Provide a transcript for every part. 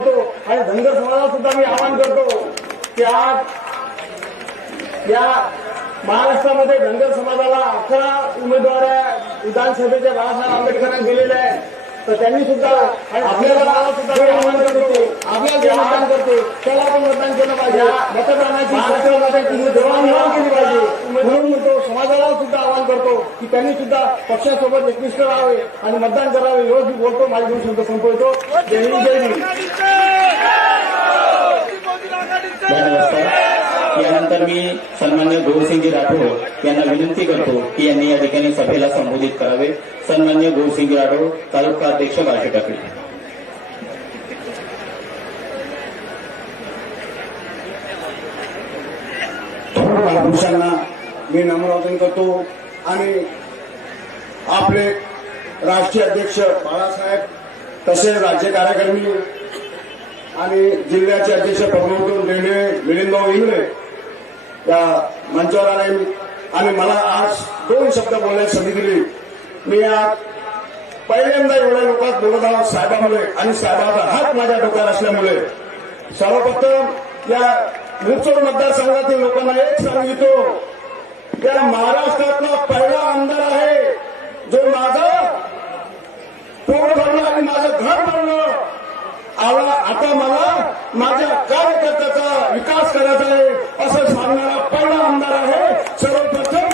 आणि धनगर समाजाला सुद्धा मी आवाहन करतो की आज या महाराष्ट्रामध्ये धनगर समाजाला 11 उमेदवार विधानसभेच्या बाळासाहेब आंबेडकरांना दिलेले आहे, तर त्यांनी सुद्धा आपल्याला सुद्धा मी आवाहन करतो, आपल्याला आवाहन करतो त्याला आपण मतदान केलं पाहिजे. मतदानाची महाराष्ट्रामध्ये देवाणघेवाण केली पाहिजे. म्हणून तो समाजाला सुद्धा आवाहन करतो की त्यांनी सुद्धा पक्षासोबत एकनिष्ठ राहावे आणि मतदान करावे. व्यवस्थित बोलतो, माझे दोन शब्द संपवतो. जय हिंद, जय हिंद. यानंतर मी सन्मान्य गौरसिंगजी राठोड यांना विनंती करतो की यांनी या ठिकाणी सभेला संबोधित करावे. सन्मान्य गौरसिंगजी राठोड, तालुका अध्यक्ष बार्शीटाकळी. महापुरुषांना मी नम्रवंदन करतो आणि आपले राष्ट्रीय अध्यक्ष बाळासाहेब, तसेच राज्य कार्यकारिणी आणि जिल्ह्याचे अध्यक्ष प्रमोद रेल्वे मिलिंदभाऊ इंगळे या मंचावर आले आणि मला आज 2 शब्द बोलण्याची संधी दिली. मी आज पहिल्यांदा एवढ्या लोकात बोलत आहोत साहेबांमुळे आणि साहेबांचा हात माझ्या डोक्यात असल्यामुळे. सर्वप्रथम या मुरचोड मतदारसंघातील लोकांना एक सांगितो, त्या महाराष्ट्रातला पहिला आमदार आहे जो माझं पोट भरलं आणि माझं घर भरलं. आता मला माझ्या कार्यकर्त्याचा विकास करायचा आहे असं सांगणारा पहिला आमदार आहे. सर्वप्रथम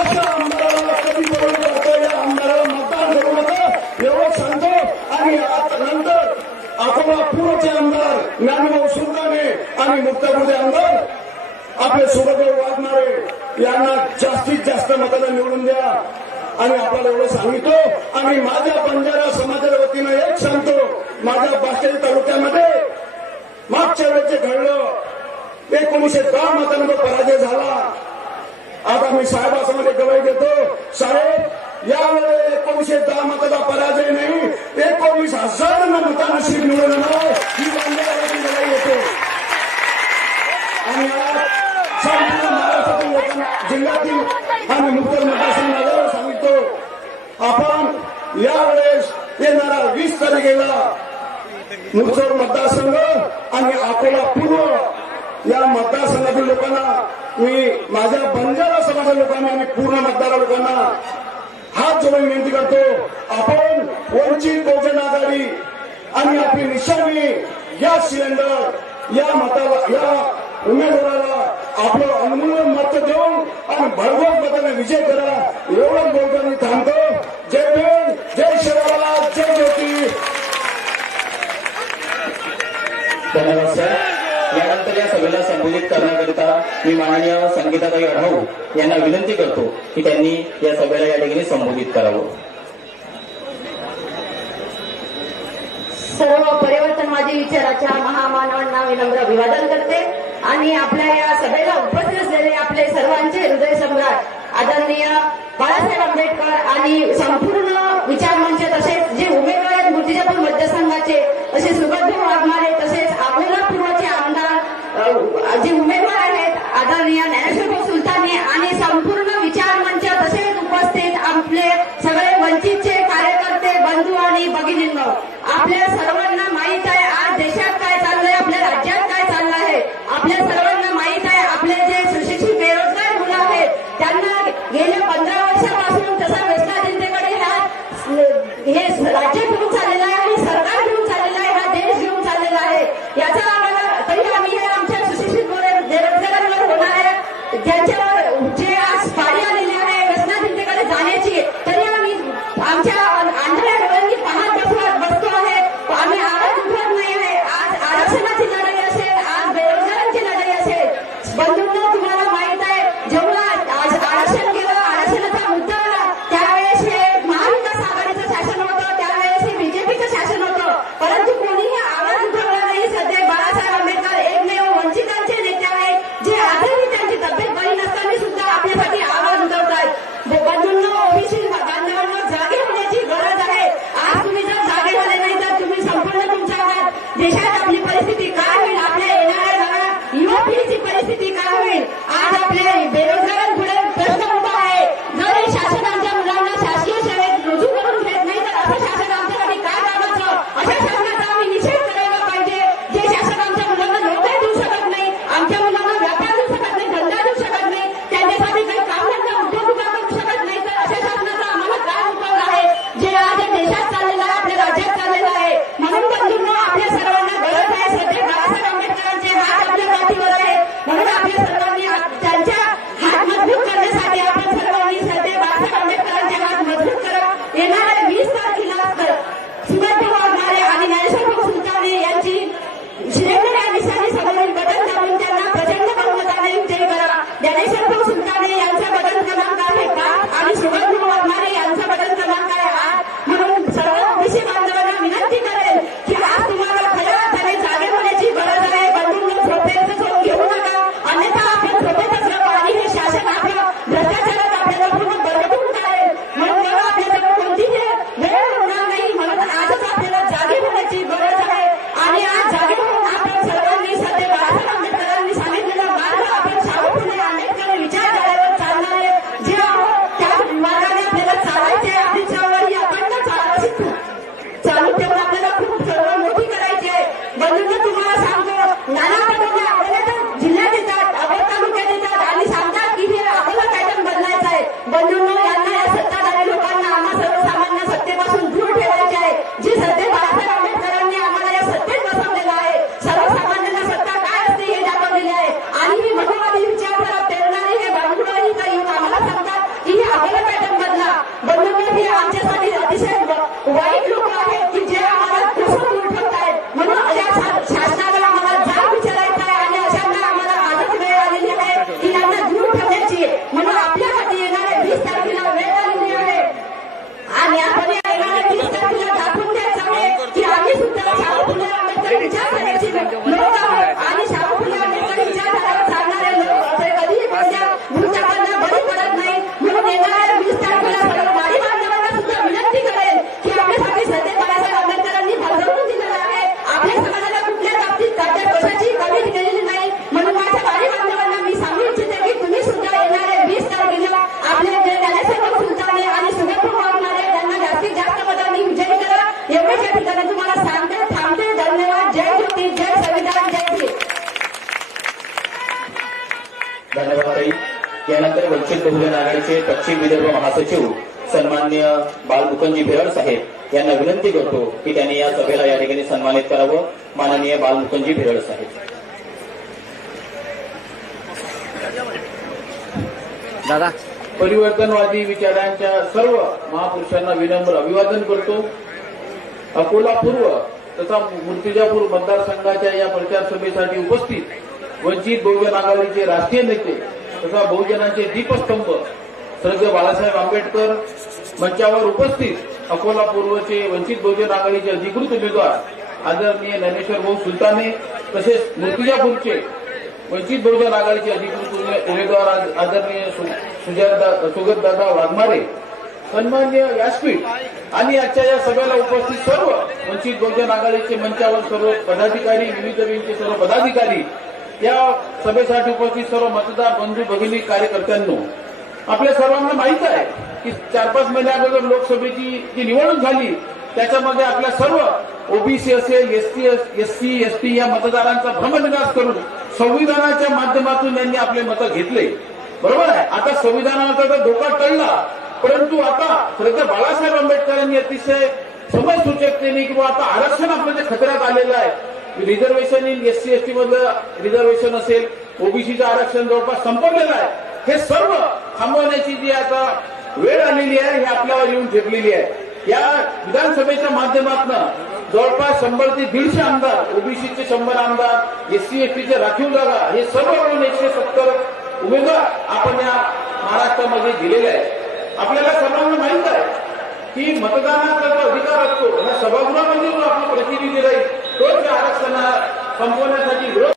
अशा आमदाराला कधी करून करतं, या आमदाराला मतदान करू नका एवढं सांगतो. आणि आता नंतर अकोला पूर्वचे आमदार ज्ञानभाऊ सुरगाणे आणि मुक्तापूरचे आमदार आपले सुरभाऊ वाघमारे यांना जास्तीत जास्त मतांना निवडून द्या. आणि आपल्याला एवढं सांगितो. आणि माझ्या बंजारा समाजाच्या वतीनं एक सांगतो, माझ्या बार्शी तालुक्यामध्ये मागच्या वेळेस जे घडलं 1910 मतांचा पराजय झाला. आता मी साहेबासमोर गवाही देतो, साहेब यावेळेस 1910 मताचा पराजय नाही, 19,000 मतांना सीट निवडून ही बंजाराची गवाही देतो. आणि आज संपूर्ण महाराष्ट्रातील लोकांना, जिल्ह्यातील आणि मुख्य मतदारसंघाला सांगिततो, आपण यावेळेस येणारा 20 तारखेला मुरचोड मतदारसंघ आणि अकोला पूर्व या मतदारसंघातील लोकांना, मी माझ्या बंजारा समाजाच्या लोकांना आणि पूर्ण मतदार लोकांना हात जोडून विनंती करतो, आपण वंचित बहुजन आघाडी आणि आपली निशाणी गॅस सिलेंडर या उमेदवाराला आपलं अनमोल मत देऊन आणि भरघोस मताने विजय करा. एवढं बोलतो मी थांबतो. जय भीम, जय शिवराय, जय ज्योती. धन्यवाद सर. यानंतर या सभेला संबोधित करण्याकरिता मी माननीय संगीताताई अढाऊ यांना विनंती करतो की त्यांनी या सभेला या ठिकाणी संबोधित करावं. सर्व परिवर्तनवादी विचाराच्या महामानवांना विनम्र अभिवादन करते आणि आपल्या या सभेला उपस्थित असलेले आपले सर्वांचे हृदय सम्राट आदरणीय बाळासाहेब आंबेडकर आणि संपूर्ण विचार मंच, तसेच जे उमेदवार आहेत मूर्तिजापूर मतदारसंघाचे, तसेच सुगतभाऊ वाघमारे, तसेच अकोला पूर्वचे आमदार जे उमेदवार आहेत आदरणीय ज्ञानेश्वर सुलतानी आणि संपूर्ण विचार मंच, तसेच उपस्थित आपले सगळे वंचितचे कार्यकर्ते, बंधू आणि भगिनींनो, आपल्या सर्वांना माहीत आहे आज देशात काय चाललंय, आपल्या राज्यात काय चाललं आहे. आपल्या सर्वांना माहीत आहे आपले जे सुशिक्षित बेरोजगार मुलं आहेत त्यांना गेल्या 15 वर्षापासून तसा व्यसना जनतेकडे हे राज्य घेऊन चाललेलं आहे आणि सरकार घेऊन चाललेलं आहे, हा देश घेऊन चाललेला आहे. याचा आम्हाला तरी आम्ही हे आमच्या सुशिक्षित बेरोजगारांवर होणार आहे, ज्यांच्यावर जे आज पाळी आलेली आहे व्यसना जनतेकडे जाण्याची, तरी आम्ही आमच्या आंधळ्या डोळ्यांनी पाहत बसतो आहे. आम्ही आवाज उठवत नाही आहे. आज आरक्षणाची लढाई असेल, आज बेरोजगारांची लढाई असेल. बंधूंनो, तुम्हाला माहित आहे जेव्हा आज आरक्षण केलं, आरक्षणाचा मुद्दा आला, त्यावेळेस हे महाविकास आघाडीचं शासन होतं, त्यावेळेस हे बीजेपीचं शासन होतं, परंतु कोणीही आवाज उठवला नाही. सध्या बाळासाहेब आंबेडकर एकमेव वंचितांचे नेते आहेत जे आजही त्यांची तब्येत बरी नसताना सुद्धा आपल्यासाठी आवाज उठवत आहेत. बंधूंनो, ओबीसी बांधवांना जागे होण्याची गरज आहे. आज तुम्ही जर जागे झाले नाही तर तुम्ही संपूर्ण तुमच्या देशात आपली परिस्थिती काय होईल, आपल्या येणाऱ्या युवा पिढीची परिस्थिती काय होईल. आज आपल्या बेरोजगारांपुढे प्रश्न उभा आहे. जर हे शासन आमच्या मुलांना शासकीय सेवेत रुजू करून घेत नाही तर असं शासन आमच्यासाठी काय कामाचं, अशा शासनाचा आम्ही निषेध करायला पाहिजे. यानंतर वंचित बहुजन आघाडीचे पश्चिम विदर्भ महासचिव सन्माननीय बालमुकुंदजी भेरड साहेब यांना विनंती करतो की त्यांनी या सभेला या ठिकाणी सन्मानित करावं. माननीय बालमुकुंदजी भेरड साहेब. दादा परिवर्तनवादी विचारांच्या सर्व महापुरुषांना विनम्र अभिवादन करतो. अकोला पूर्व तथा मूर्तिजापूर मतदारसंघाच्या या प्रचार सभेसाठी उपस्थित वंचित बहुजन आघाडीचे राष्ट्रीय नेते तथा बहुजनांचे दीपस्तंभ स्वर्गीय बाळासाहेब आंबेडकर, मंचावर उपस्थित अकोला पूर्वचे वंचित बहुजन आघाडीचे अधिकृत उमेदवार आदरणीय ज्ञानेश्वर भाऊ सुलताने, तसेच मूर्तिजापूरचे वंचित बहुजन आघाडीचे अधिकृत उमेदवार आदरणीय सुगतदादा वाघमारे, सन्मान्य व्यासपीठ आणि आजच्या या सभेला उपस्थित सर्व वंचित बहुजन आघाडीचे मंचावर सर्व पदाधिकारी, विविध विंगचे सर्व पदाधिकारी, या सभेसाठी उपस्थित सर्व मतदार बंधू भगिनी कार्यकर्त्यांनो, आपल्या सर्वांना माहित आहे की 4-5 महिन्या अगोदर लोकसभेची जी निवडणूक झाली त्याच्यामध्ये आपल्या सर्व ओबीसी असेल, एससी, एसटी या मतदारांचा भ्रमनिरास करून संविधानाच्या माध्यमातून यांनी आपले मतं घेतले. बरोबर आहे. आता संविधानाचा तर धोका टळला, परंतु आता श्रद्धेय बाळासाहेब आंबेडकरांनी अतिशय समजसूचकतेने किंवा आता आरक्षण आपलं जे खतऱ्यात आलेलं आहे, रिझर्वेशन इन एससी एसटी मधलं रिझर्वेशन असेल, ओबीसीचं आरक्षण जवळपास संपवलेलं आहे, हे सर्व थांबवण्याची जी आता वेळ आलेली आहे हे आपल्यावर येऊन ठेपलेली आहे. या विधानसभेच्या माध्यमातून जवळपास 100 ते 150 आमदार, ओबीसीचे 100 आमदार, एससी एसटीचे राखीव जागा, हे सर्व मिळून 170 उमेदवार आपण या महाराष्ट्रामध्ये दिलेले आहेत. आपल्याला सर्वांना माहित आहे की मतदानाचा जो अधिकार असतो या सभागृहामध्ये जो आपला प्रतिनिधी राहील तोच या आरक्षणा संपवण्यासाठी विरोध.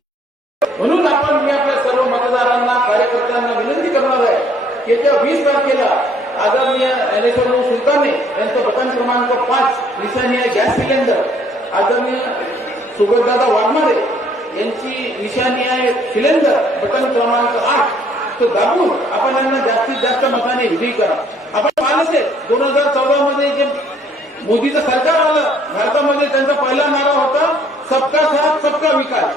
म्हणून आपण मी आपल्या सर्व मतदारांना, कार्यकर्त्यांना विनंती करणार आहे की येत्या 20 तारखेला आदरणीय ज्ञानेश्वर भाऊ सुलताने यांचं बटन क्रमांक 5 निशाणी आहे गॅस सिलेंडर, आदरणीय सुगतदादा वाघमारे यांची निशाणी आहे सिलेंडर बटन क्रमांक 8, तो दाबून आपण यांना जास्तीत जास्त मताने विजयी करा. आपण पाहिलं ते 2014 मध्ये जे मोदीचं सरकार आलं भारतामध्ये, त्यांचा पहिला नारा होता सबका साथ सबका विकास.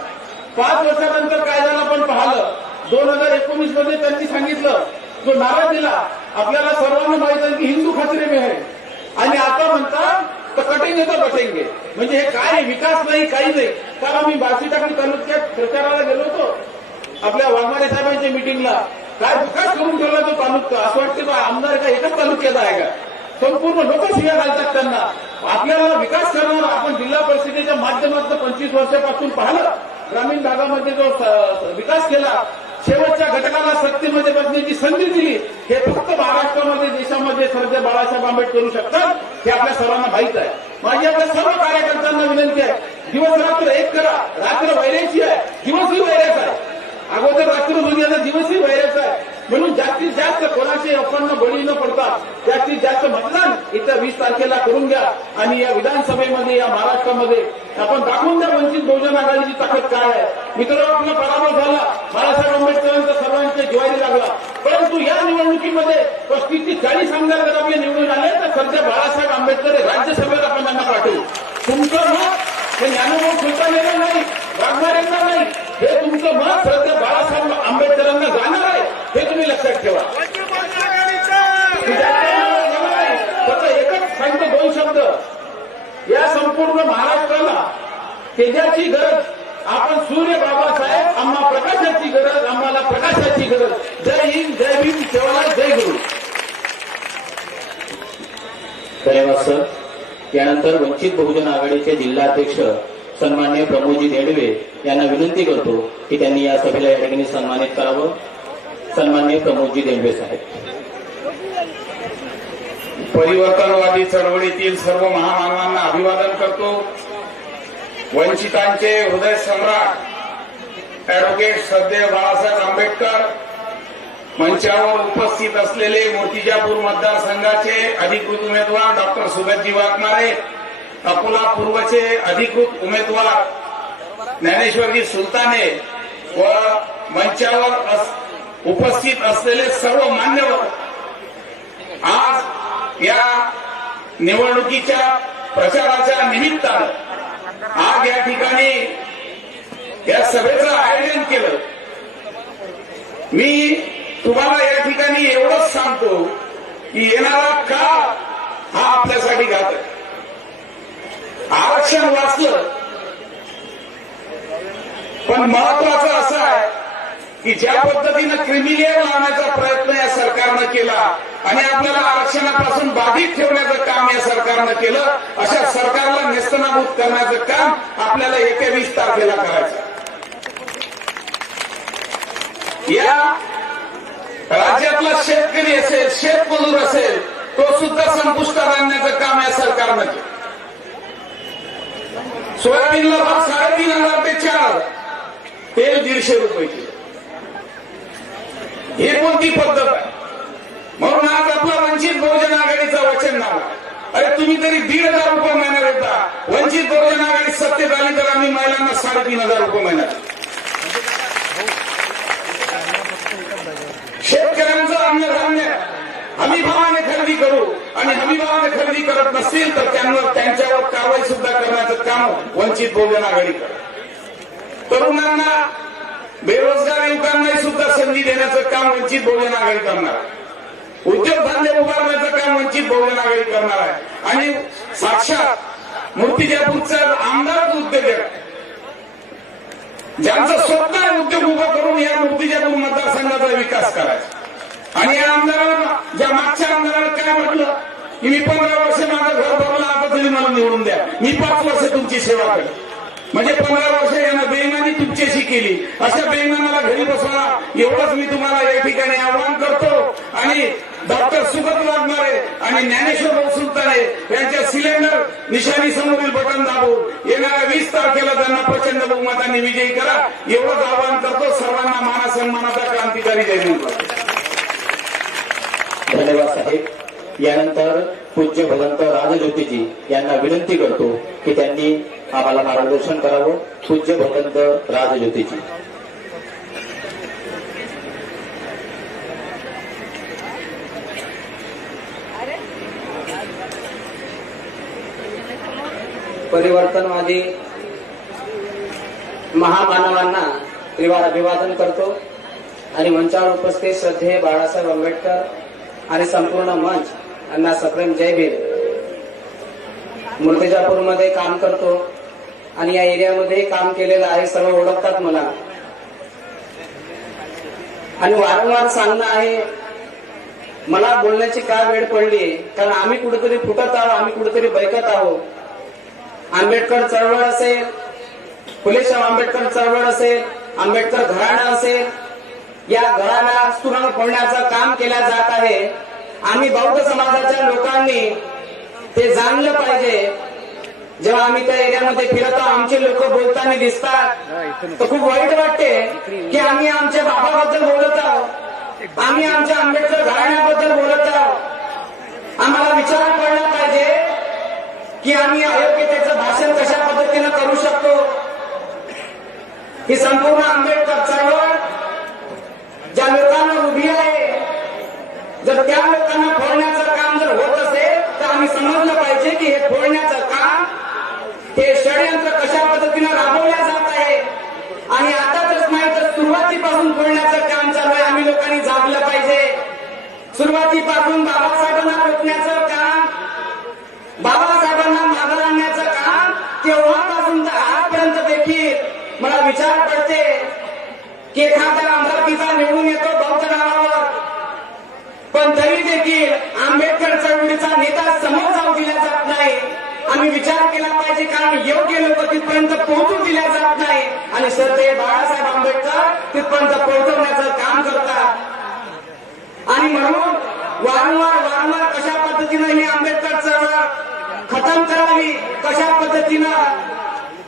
5 वर्षानंतर काय झालं आपण पाहिलं. 2019 मध्ये त्यांनी सांगितलं, जो नारा दिला आपल्याला सर्वांना माहित आहे की हिंदू खतरे में है, आणि आता म्हणतात तर कटेंगे तर बटेंगे. म्हणजे हे काय विकास नाही, काही नाही. काल आम्ही बार्शीटाकली तालुक्यात प्रचाराला गेलो होतो आपल्या वाघमारे साहेबांच्या मिटिंगला. काय विकास करून ठेवला तो तालुका, असं वाटतं का आमदार का एकच तालुक्यात आहे का? संपूर्ण लोक शिव्या घालतात त्यांना. आपल्याला विकास करणार आपण जिल्हा परिषदेच्या माध्यमातून 25 वर्षापासून पाहिलं, ग्रामीण भागामध्ये जो विकास केला, शेवटच्या घटकाला सत्तेमध्ये बसण्याची संधी दिली, हे फक्त महाराष्ट्रामध्ये, देशामध्ये श्रद्धेय बाळासाहेब आंबेडकर करू शकतात, हे आपल्या सर्वांना माहित आहे. माझी आपल्या सर्व कार्यकर्त्यांना विनंती आहे, दिवस रात्र एक करा. रात्र वैराची आहे, दिवसही वैराचा आहे. अगोदर रात्र होती, आता दिवसही वैराचा आहे. म्हणून जास्तीत जास्त कोणाचे अफवांना बळी न पडता जास्तीत जास्त मतदान येत्या 20 तारखेला करून घ्या आणि या विधानसभेमध्ये, या महाराष्ट्रामध्ये आपण दाखवून द्या वंचित बहुजन आघाडीची ताकद काय आहे. मित्रांनो, आपला पराभव झाला, बाळासाहेब आंबेडकरांचा सर्वांच्या जिव्हारी लागला, परंतु या निवडणुकीमध्ये 35 ते 40 आमदार जर आपले निवडून आले तर सध्या बाळासाहेब आंबेडकर राज्यसभेत आपण त्यांना पाठवू. तुमचं मत हे ज्ञानभाऊ सुलतानेला नाही, वाघमारेंना नाही, हे तुमचं मत श्रद्धेय बाळासाहेब आंबेडकरांना जाणार आहे, हे तुम्ही लक्षात ठेवा. फक्त एकच सांगतो 2 शब्द. या संपूर्ण महाराष्ट्राला तेजाची गरज, आपण सूर्य बाबासाहेब, आम्हा प्रकाशाची गरज, आम्हाला प्रकाशाची गरज. जय हिंद, जय भीम, शिवराय, जय गुरु. धन्यवाद सर. यानंतर वंचित बहुजन आघाडीचे जिल्हाध्यक्ष सन्माननीय प्रमोदजी देडवे यांना विनंती करतो की त्यांनी या सभेला या ठिकाणी सन्मानित करावं. सन्माननीय प्रमोदजी देडवे साहेब. परिवर्तनवादी चळवळीतील सर्व महामानवांना अभिवादन करतो. वंचितांचे हृदय सम्राट ऍडव्होकेट श्रद्धेय बाळासाहेब आंबेडकर, मंचावर उपस्थित असलेले मूर्तिजापूर मतदारसंघाचे अधिकृत उमेदवार डॉक्टर सुगतजी वाघमारे, अकोला पूर्वचे अधिकृत उमेदवार ज्ञानेश्वरजी सुलताने व मंचावर उपस्थित असलेले सर्व मान्यवर, आज या निवडणुकीच्या प्रचाराच्या निमित्तानं आज या ठिकाणी या सभेचं आयोजन केलं. मी तुम्हाला या ठिकाणी एवढंच सांगतो की येणारा काळ हा आपल्यासाठी घातक आहे. आरक्षण वाचलं, पण महत्वाचं असं आहे की ज्या पद्धतीनं क्रिमिलेअर लावण्याचा प्रयत्न या सरकारनं केला आणि आपल्याला आरक्षणापासून बाधित ठेवण्याचं काम या सरकारनं केलं, अशा सरकारला नेस्तनाबूत करण्याचं काम आपल्याला येत्या 20 तारखेला करायचं. या राज्यातला शेतकरी असेल, शेतमजूर असेल, तो सुद्धा संपुष्टात आणण्याचं काम या सरकारनं केलं. सोयाबीनला भाव 3,500 ते 4,000, तेल 150 रुपये किलो. हे कोणती पद्धत आहे? म्हणून आज आपला वंचित बहुजन आघाडीचा वचननामा, अरे तुम्ही तरी 1,500 रुपये महिना देता. वंचित बहुजन आघाडी सत्तेत आली तर आम्ही महिलांना 3,500 रुपये महिना देतो. शेतकऱ्यांचं अन्नधान्य हमीभावाने खरेदी करू, आणि हमीभावाने खरेदी करत नसतील तर त्यांच्यावर कारवाई सुद्धा करण्याचं काम वंचित बहुजन आघाडी करते. तरुणांना, बेरोजगार युवकांनाही सुद्धा संधी देण्याचं काम वंचित बहुजन आघाडी करणार आहे. उद्योगधंदे उभारण्याचं काम वंचित बहुजन आघाडी करणार आहे. आणि साक्षात मूर्तिजापूरचा आमदार उद्योजक ज्यांचं स्वतः उद्योग उभं करून या मूर्तिजापूर मतदारसंघाचा विकास करायचा. आणि या आमदारांना, ज्या मागच्या आमदारांना काय म्हटलं की मी 15 वर्ष माझं घर भरलं, आता तरी मला निवडून द्या, मी 5 वर्ष तुमची सेवा करेन. म्हणजे 15 वर्ष यानं बेईमानी तुमच्याशी केली. अशा बेईमानाला घरी बसवा, एवढंच मी तुम्हाला या ठिकाणी आवाहन करतो. आणि डॉक्टर सुगत वाघमारे आणि ज्ञानेश्वर भाऊ सुलताने यांच्या सिलेंडर निशाणी समोरील बटन दाबून येणाऱ्या 20 तारखेला त्यांना प्रचंड बहुमतांनी विजयी करा, एवढंच आवाहन करतो. सर्वांना मानसन्मानाचा क्रांतिकारी जय हिंद. धन्यवाद साहेब. यानंतर पूज्य भगवंत राजज्योतिजी यांना विनंती करतो की त्यांनी आम्हाला मार्गदर्शन करावं. पूज्य भगवंत राजज्योतिजी. परिवर्तनवादी महामानवांना त्रिवार अभिवादन करतो आणि मंचावर उपस्थित श्रद्धेय बाळासाहेब आंबेडकर आणि संपूर्ण मंच यांना सप्रेम जय भीम. मूर्तिजापूरमध्ये काम करतो आणि या एरियामध्ये काम केलेलं आहे, सर्व ओळखतात मला. आणि वारंवार सांगणं आहे, मला बोलण्याची काय वेळ पडली, कारण आम्ही कुठेतरी फुटत आहोत, आम्ही कुठेतरी बैकत आहोत. आंबेडकर चळवळ असेल, फुलेशाह आंबेडकर चळवळ असेल, आंबेडकर घराणा असेल, या घराला सुरण फोडण्याचं काम केलं जात आहे. आम्ही बौद्ध समाजाच्या लोकांनी ते जाणलं पाहिजे. जेव्हा आम्ही त्या एरियामध्ये फिरतो, आमचे लोक बोलताना दिसतात, तर खूप वाईट वाटते की आम्ही आमच्या बाबाबद्दल बोलत आहोत, आम्ही आमच्या आंबेडकर घराण्याबद्दल बोलत आहोत. आम्हाला विचार पडला पाहिजे की आम्ही अयोग्यतेचं भाषण कशा पद्धतीनं करू शकतो. ही संपूर्ण आंबेडकर चळवळ ज्या लोकांना उभी आहे, जर त्या लोकांना फोडण्याचं काम जर होत असेल तर आम्ही समजलं पाहिजे की हे फोडण्याचं काम, हे षडयंत्र कशा पद्धतीनं राबवल्या जात आहे. आणि आताच नाही तर सुरुवातीपासून फोडण्याचं काम चालू आहे. आम्ही लोकांनी जागलं पाहिजे. सुरुवातीपासून बाबासाहेबांना रोखण्याचं काम, बाबासाहेबांना मागे आणण्याचं काम तेव्हापासून तर आजपर्यंत देखील मला विचार पडते की एखादा अमरावतीचा निवडून येतो बौद्ध नावावर, पण तरी देखील आंबेडकर चळवळीचा नेता समोर जाऊ दिला जात नाही. आम्ही विचार केला पाहिजे, कारण योग्य लोक तिथपर्यंत पोहोचू दिल्या जात नाही आणि श्रद्धेय बाळासाहेब आंबेडकर तिथपर्यंत पोहोचवण्याचं काम करतात. आणि म्हणून वारंवार कशा पद्धतीनं ही आंबेडकर चळवळ खतम करावी, कशा पद्धतीनं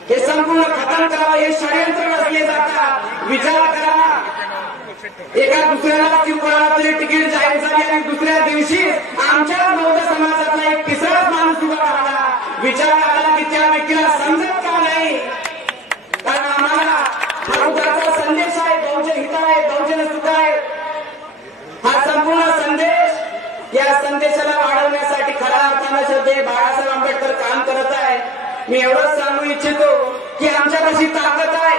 हे संपूर्ण खतम करावं, हे षडयंत्र रचले जातात. विचार करा, एका दुसऱ्याला कोणाला तिकीट जाहीर झाली आणि दुसऱ्या दिवशी आमच्या बौद्ध समाजातला एक तिसराच माणूस उभा राहिला. विचार आला की त्या व्यक्तीला समजत का नाही, कारण आम्हाला हा उद्याचा संदेश आहे, बहुजन हित आहे, बहुजन सुख आहे. हा संपूर्ण संदेश, या संदेशाला वाढवण्यासाठी खऱ्या अर्थानं श्रद्धेय बाळासाहेब आंबेडकर काम करत आहे. मी एवढंच सांगू इच्छितो की आमच्यापाशी ताकद आहे.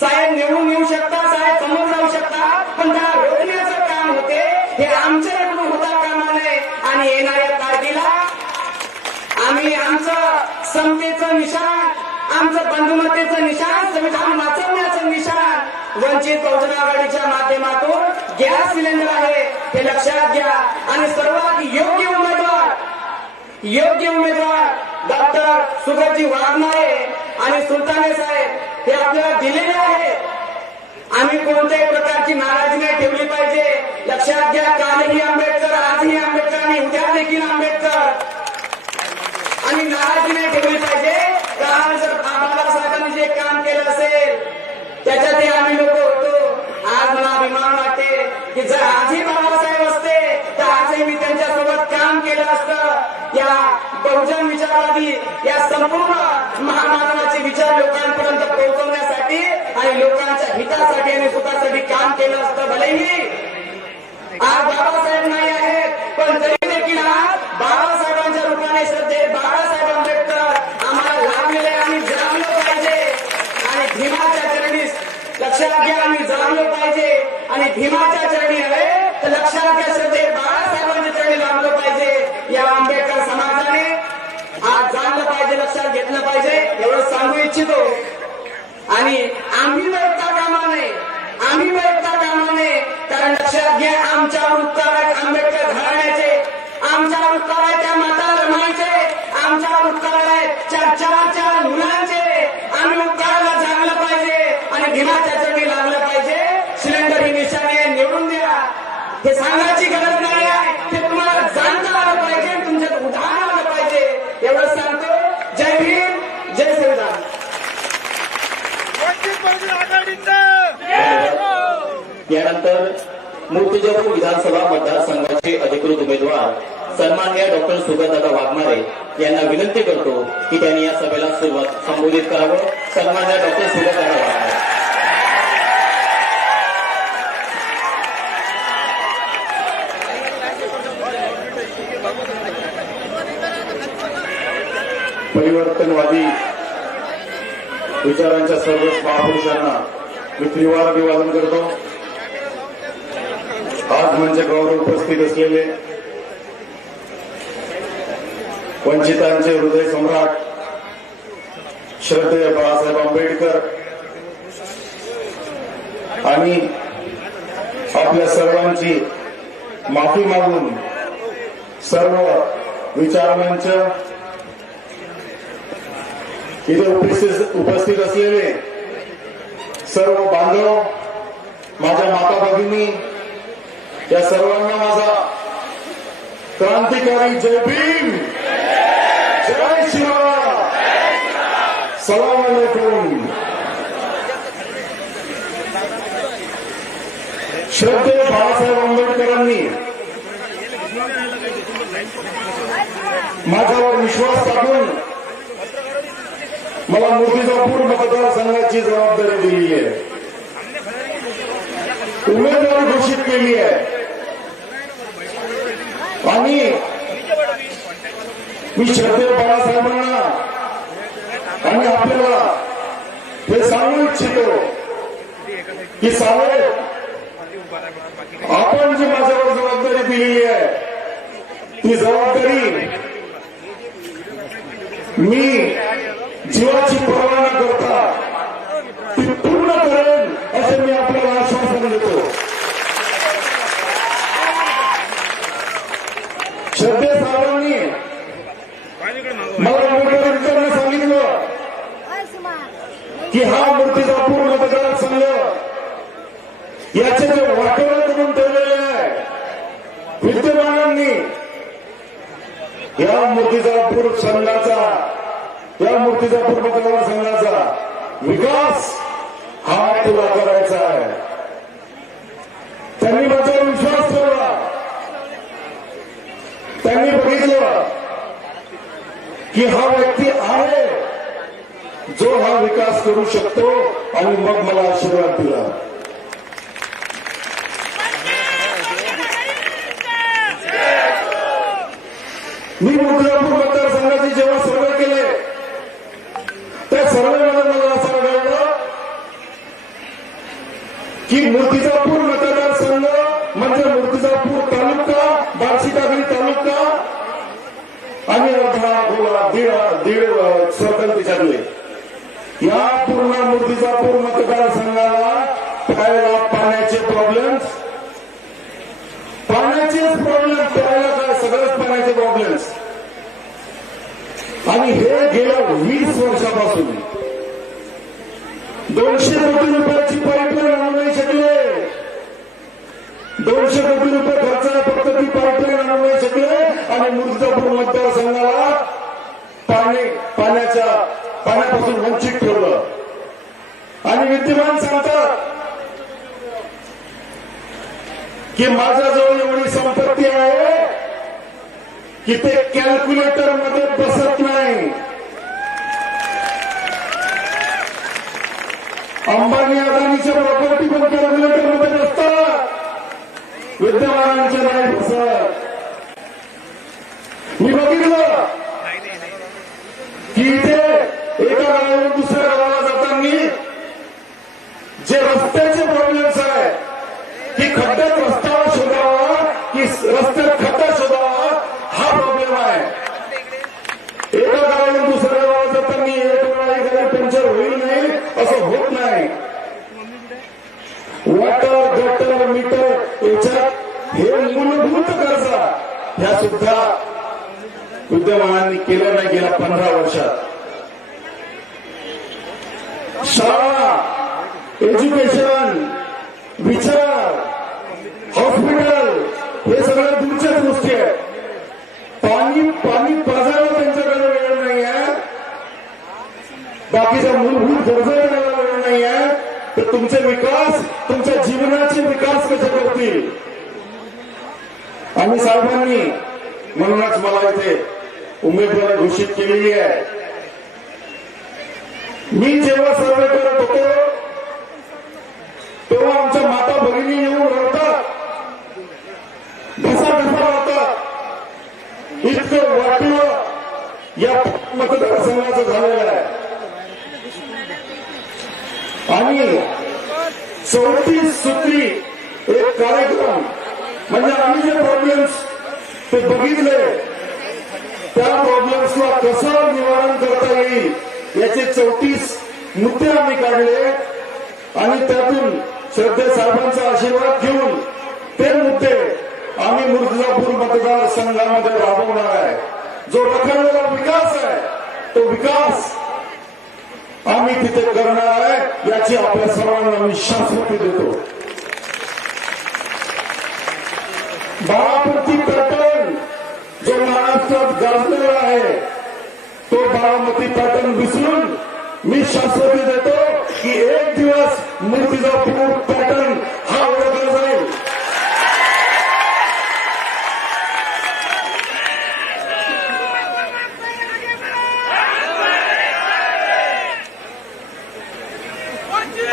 साहेब निवडून येऊ शकता, साहेब समोर जाऊ शकता, पण त्याला रोखण्याचं येणाऱ्या तारखेला आम्ही आमचं समतेचं निशाण, आमचं बंधुमतेचं निशाण, संविधान वाचवण्याचं निशाण वंचित बहुजन आघाडीच्या माध्यमातून गॅस सिलेंडर आहे हे लक्षात घ्या. आणि सर्वात योग्य उमेदवार डॉक्टर सुगतजी वाघमारे आणि सुलताने साहेब हे आपल्याला दिलेले आहे. आम्ही कोणत्याही प्रकारची नाराजी नाही ठेवली पाहिजे. लक्षात घ्या, कालही आंबेडकर, आजही आंबेडकर आणि उद्या देखील आंबेडकर. आणि नाराजी नाही ठेवली पाहिजे. कारण जर बाबासाहेबांनी जे काम केलं असेल त्याच्यातही आम्ही लोक होतो. आज मला अभिमान वाटते की जर आजही बाबासाहेब असते तर आजही मी त्यांच्यासोबत काम केलं असतं. या बहुजन विचारवादी, या संपूर्ण महामानवाचे विचार लोकांपर्यंत पोहोचवण्यासाठी आणि लोकांच्या हितासाठी आणि सुखासाठी काम केलं असतं. भलेही आज बाबासाहेब नाही आहेत पण तरी देखील आज बाबासाहेबांच्या रूपाने श्रद्धे बाळासाहेब आंबेडकर आम्हाला लाभलेले आणि जाणलं पाहिजे. आणि भीमाच्या चरणी लक्षात घ्या, आम्ही जाणलं पाहिजे. आणि भीमाच्या चरणी नव्हे तर लक्षात घ्या, श्रद्धे बाळासाहेबांच्या चरणी लाभलं पाहिजे. या आंबेडकर समाजाने आज जाणलं पाहिजे, लक्षात घेतलं पाहिजे, एवढं सांगू इच्छितो. आणि आम्ही वैयक्ता कामा नये, कारण लक्षात घ्या, आमच्यावर उपकार आहेत आंबेडकर घराण्याचे, आमच्यावर उपकार आहेत त्या माता रमाईचे, आमच्यावर उपकार आहेत चार मुलांचे. आम्ही उपकाराला जागलं पाहिजे आणि भीमाच्या चरणी लागलं पाहिजे. सिलेंडर ही निशाणे निवडून द्या हे सांगायची गरज नाही आहे. ते तुम्हाला जाणता आलं पाहिजे, तुमच्यात उदाहरण आलं पाहिजे, एवढं सांगतो. जय भीम, जय संविधान. यानंतर मूर्तिजापूर विधानसभा मतदारसंघाचे अधिकृत उमेदवार सन्माननीय डॉक्टर सुगतदादा वाघमारे यांना विनंती करतो की त्यांनी या सभेला संबोधित करावं. सन्माननीय डॉक्टर सुगतदादा वाघमारे. परिवर्तनवादी विचारांच्या सर्व महापुरुषांना मी त्रिवार अभिवादन करतो. आज मंचावर उपस्थित असलेले वंचितांचे हृदय सम्राट श्रद्धेय बाळासाहेब आंबेडकर आणि आपल्या सर्वांची माफी मागून सर्व विचारमंच इथे उपस्थित असलेले सर्व बांधव, माझ्या माता भगिनी, या सर्वांना माझा क्रांतिकारी जय भीम, जय शिवराय, सलाम अलैकुम. श्रद्धेय बाळासाहेब आंबेडकरांनी माझ्यावर विश्वास टाकून मला मूर्तिजापूर मतदारसंघाची जबाबदारी दिली आहे, उमेदवारी घोषित केली आहे. आणि मी श्रद्धेय बाळासाहेबांना आणि आपल्याला हे सांगू इच्छितो की साहेब, आपण जी माझ्यावर जबाबदारी दिलेली आहे ती जबाबदारी मी जीवाची पर्वा न करता ती पूर्ण करेन असे मी आपल्याला आश्वासन देतो. श्रद्धेय साहेबांनी मला आंबेडकरांना सांगितलं की हा मूर्तिजापूर मतदारसंघ याचे जे वाटोळे करून ठेवलेले आहे विद्यमानांनी, या मूर्तिजापूर मतदारसंघाचा विकास हा तुला करायचा आहे. त्यांनी माझ्यावर विश्वास ठेवला. त्यांनी बघितलं की हा व्यक्ती आहे जो हा विकास करू शकतो आणि मग मला आशीर्वाद दिला. मी मूर्तिजापूर मतदारसंघाची जेव्हा सर्वे केले त्या सर्वेमध्ये मला असं आढळलं की मूर्तिजापूर मतदारसंघ म्हणजे मूर्तिजापूर तालुका, बार्शीटाकळी तालुका या पूर्ण मूर्तिजापूर मतदारसंघाला प्यायला पाण्याचे प्रॉब्लेम्स, पाण्याचेच प्रॉब्लेम, प्यायला काय सगळंच पाण्याचे प्रॉब्लेम्स. आणि हे गेल्या 20 वर्षापासून 200 कोटी रुपयाची पाईपलाईन आणू नाही शकले. 200 कोटी रुपये खर्च आहे फक्त ती पाईपलाईन आणू नाही शकले. आणि मूर्तिजापूर मतदारसंघाला पाण्यापासून वंचित ठेवलं. आणि विद्यमान सांगतात की माझ्याजवळ एवढी संपत्ती आहे की ते कॅल्क्युलेटर मध्ये बसत नाही. अंबानी अदानीच्या प्रॉपर्टी पण कॅल्क्युलेटर मध्ये बसतात, विद्यमानांचे नाही बसत. मी बघितलं की इथे एका गावावरून दुसऱ्या गावाला जाताना जे रस्त्याचे प्रॉब्लेम्स आहे की खड्ड्यात रस्ता शोधावा की रस्त्यात खड्डा शोधावा हा प्रॉब्लेम आहे. एका गावावरून दुसऱ्या गावाला जाताना एक वेळा गाडी पंक्चर होईल नाही असं होत नाही. वॉटर गटर मीटर याच्यात हे मूलभूत गरजा ह्या सुद्धा विद्यमानांनी केल्या नाही गेल्या 15 वर्षात. शाळा, एज्युकेशन, विचार, हॉस्पिटल हे सगळ्या दूरच्याच गोष्टी आहेत. पाणी पाजायला त्यांच्याकडे वेळ नाही आहे, बाकीच्या मूलभूत गरजा करायला वेळ नाही आहे. तर तुमचे विकास, तुमच्या जीवनाचे विकास कसे करतील. आम्ही साहेबांनी म्हणूनच मला इथे उमेदवारी घोषित केलेली आहे. मी जेव्हा सर्वे करत होतो तेव्हा आमच्या माता भगिनी येऊन रडतात, ढसा होतात. इतकं वाटलं या मतदारसंघाचं झालेलं आहे. आणि 34 सूत्री एक कार्यक्रम म्हणजे आम्ही जे प्रॉब्लेम्स ते बघितले, त्या प्रॉब्लेम्सला कसं निवारण करता येईल याचे 34 मुद्दे आम्ही काढले. आणि त्यातून श्रद्धे साहेबांचा आशीर्वाद घेऊन ते मुद्दे आम्ही मूर्तिजापूर मतदारसंघामध्ये राबवणार आहे. जो रखडलेला विकास आहे तो विकास आम्ही तिथे करणार आहे याची आपल्या सर्वांना मी शाश्वती देतो. बारामती पॅटर्न जो महाराष्ट्रात गाजलेला आहे तो बारामती पॅटर्न विसरून मी शाश्वती देतो की एक दिवस मूर्तिजापूर पॅटर्न हा ओळखला जाईल.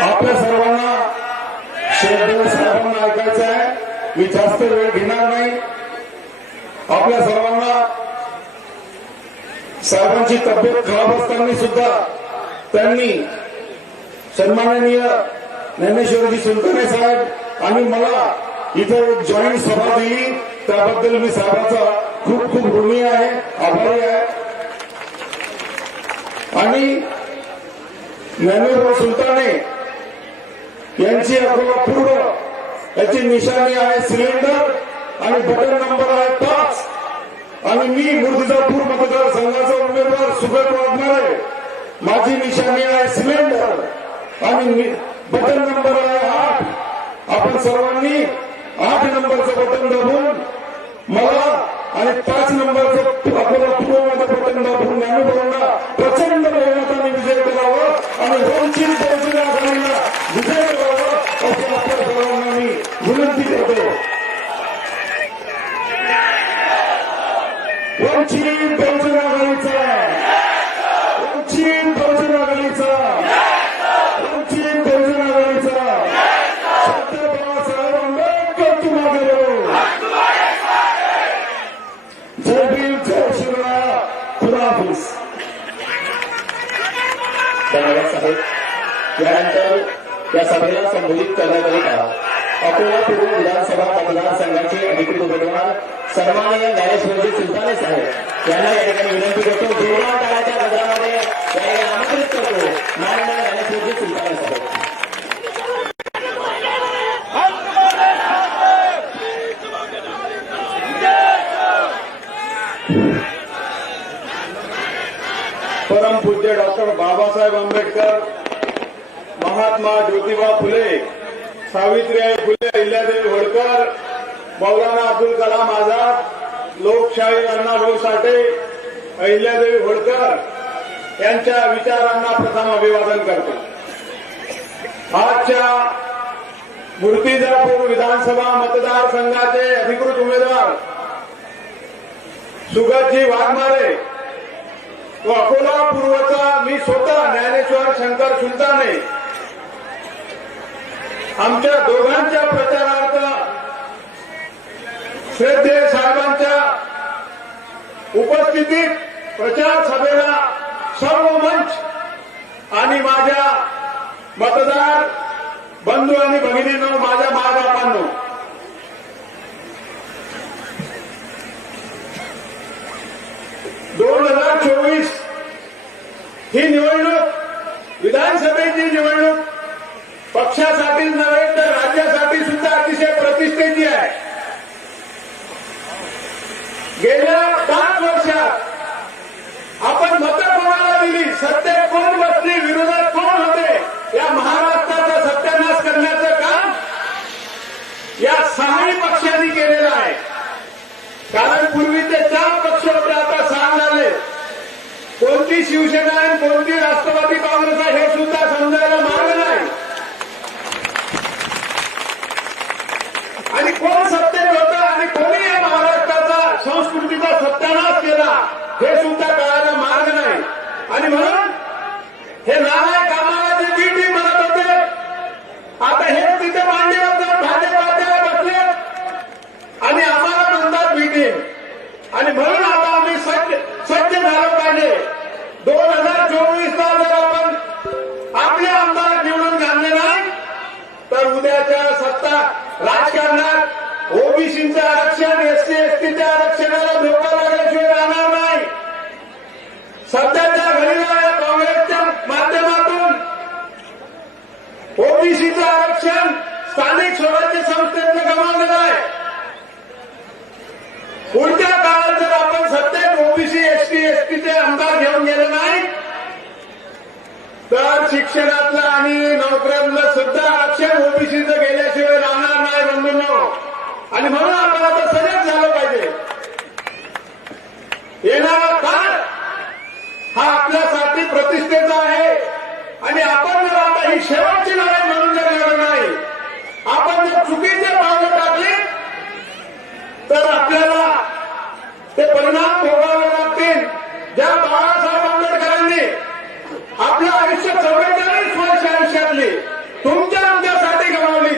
आपल्या सर्वांना श्रद्धेय साहेबांना ऐकायचं आहे. मी जास्त वेळ घेणार नाही. आपल्या सर्वांना साहेबांची तब्येत खराब असताना सुद्धा त्यांनी सन्माननीय ज्ञानेश्वरजी सुलताने साहेब आणि मला इथे एक जॉईंट सभा दिली. त्याबद्दल मी साहेबांचा खूप खूप ऋणी आहे, आभारी आहे. आणि ज्ञानेश्वर सुलताने यांची अकोला पूर्व याची निशाणी आहे सिलेंडर आणि बटन नंबर आहे 5. आणि मी मूर्तिजापूर मतदारसंघाचा उमेदवार सुगत वाघमारे, माझी निशाणी आहे सिलेंडर आणि बटन नंबर आहे 8. आपण सर्वांनी 8 नंबरचं बटन दाबून मला आणि 5 नंबरचं अकोला पूर्वमध्ये बटन दाबून ज्ञानोबांना प्रचंड बहुमताने विजय करावा आणि वंचित बहुजन आघाडीला विजय करावा असं आपल्या सर्वांना मी विनंती करतो. वंचित बहुजन आघाडीचा, वंचित बहुजन आघाडीचा, वंचित बहुजन आघाडीचा. डॉक्टर बाबासाहेब आंबेडकर तुम्हाला जय भीम, जय शिवराय, खुदा हाफिज. धन्यवाद साहेब. यानंतर या सभेला संबोधित करण्याकरिता अकोला पूर्व विधानसभा मतदारसंघाचे अधिकृत उमेदवार सन्माननीय ज्ञानेश्वरजी सुलताने साहेब यांना या ठिकाणी विनंती करतो, जोरदार टाळ्याच्या गजरामध्ये या ठिकाणी आमंत्रित करतो नारायण ज्ञानेश्वरजी सुलतान साहेब. परमपूज्य डॉक्टर बाबासाहेब आंबेडकर, महात्मा ज्योतिबा फुले, सावित्रीबाई फुले, अहिल्यादेवी होळकर, मौलाना अब्दुल कलाम आझाद, लोकशाहीर अण्णाभाऊ साठे, अहिल्यादेवी होळकर यांच्या विचारांना प्रथम अभिवादन करतो. आजच्या मूर्तिजापूर विधानसभा मतदारसंघाचे अधिकृत उमेदवार सुगतजी वाघमारे व अकोला पूर्वचा मी स्वतः ज्ञानेश्वर शंकर सुलताने आमच्या दोघांच्या प्रचारार्थ श्रद्धेय साहेबांच्या उपस्थितीत प्रचार सभेला सर्व मंच आणि माझ्या मतदार बंधू आणि भगिनींनो, माझ्या मायबापांनो, 2024 ही निवडणूक विधानसभेची निवडणूक पक्षासाठीच नव्हे तर राज्यासाठी सुद्धा अतिशय प्रतिष्ठेची आहे. गेल्या 5 वर्षात आपण मतं कोणाला दिली, सत्तेत कोण बसली, विरोधात कोण होते, या महाराष्ट्राचा सत्यानाश करण्याचं काम या 6 पक्षांनी केलेलं आहे. कारण पूर्वीचे 4 पक्ष होते, आता 6 झाले. कोणती शिवसेना आहे, कोणती राष्ट्रवादी काँग्रेस आहे हे सुद्धा समजायला मार्ग नाही. आणि कोण सत्तेत होतं आणि कोणी या महाराष्ट्राचा संस्कृतीचा सत्यानाश केला हे सुद्धा कळायला मार्ग नाही. आणि म्हणून हे नालायक आम्हाला जे बी टीम म्हणत होते, आता हे तिथे मांडीवर जाऊन भाजपाच्या बसले आणि आम्हाला म्हणतात बी टीम. आणि म्हणून आता आम्ही सज्ज झालो पाहिजे. 2024ला जर आपण आपले आमदार निवडून आणले नाही तर उद्याच्या सत्ता राजकारणात ओबीसीचं आरक्षण, एससी एसटीच्या आरक्षणाला धोका लागल्याशिवाय राहणार नाही. सध्याच्या घडीला या काँग्रेसच्या माध्यमातून ओबीसीचं आरक्षण स्थानिक स्वराज्य संस्थेतनं गमावलेलं आहे. पुढच्या काळात जर आपण सत्तेत ओबीसी, एसटी, एसटीचे आमदार घेऊन गेले नाही तर शिक्षणातलं आणि नोकऱ्यांना सुद्धा आरक्षण ओबीसीचं गेल्याशिवाय राहणार नाही बंधूंनो. आणि म्हणून आपण आता सजग झालं पाहिजे. येणारा काळ हा आपल्यासाठी प्रतिष्ठेचा आहे. आणि आपण जर आता ही शेवटची लढाई म्हणून जर लढलं नाही, आपण जर चुकीचे पावलं टाकली तर आपल्याला ते परिणाम भोगावे लागतील. ज्या बाळासाहेब आंबेडकरांनी आपलं आयुष्य 44 वर्ष आयुष्यातली तुमच्या आमच्यासाठी गमावली.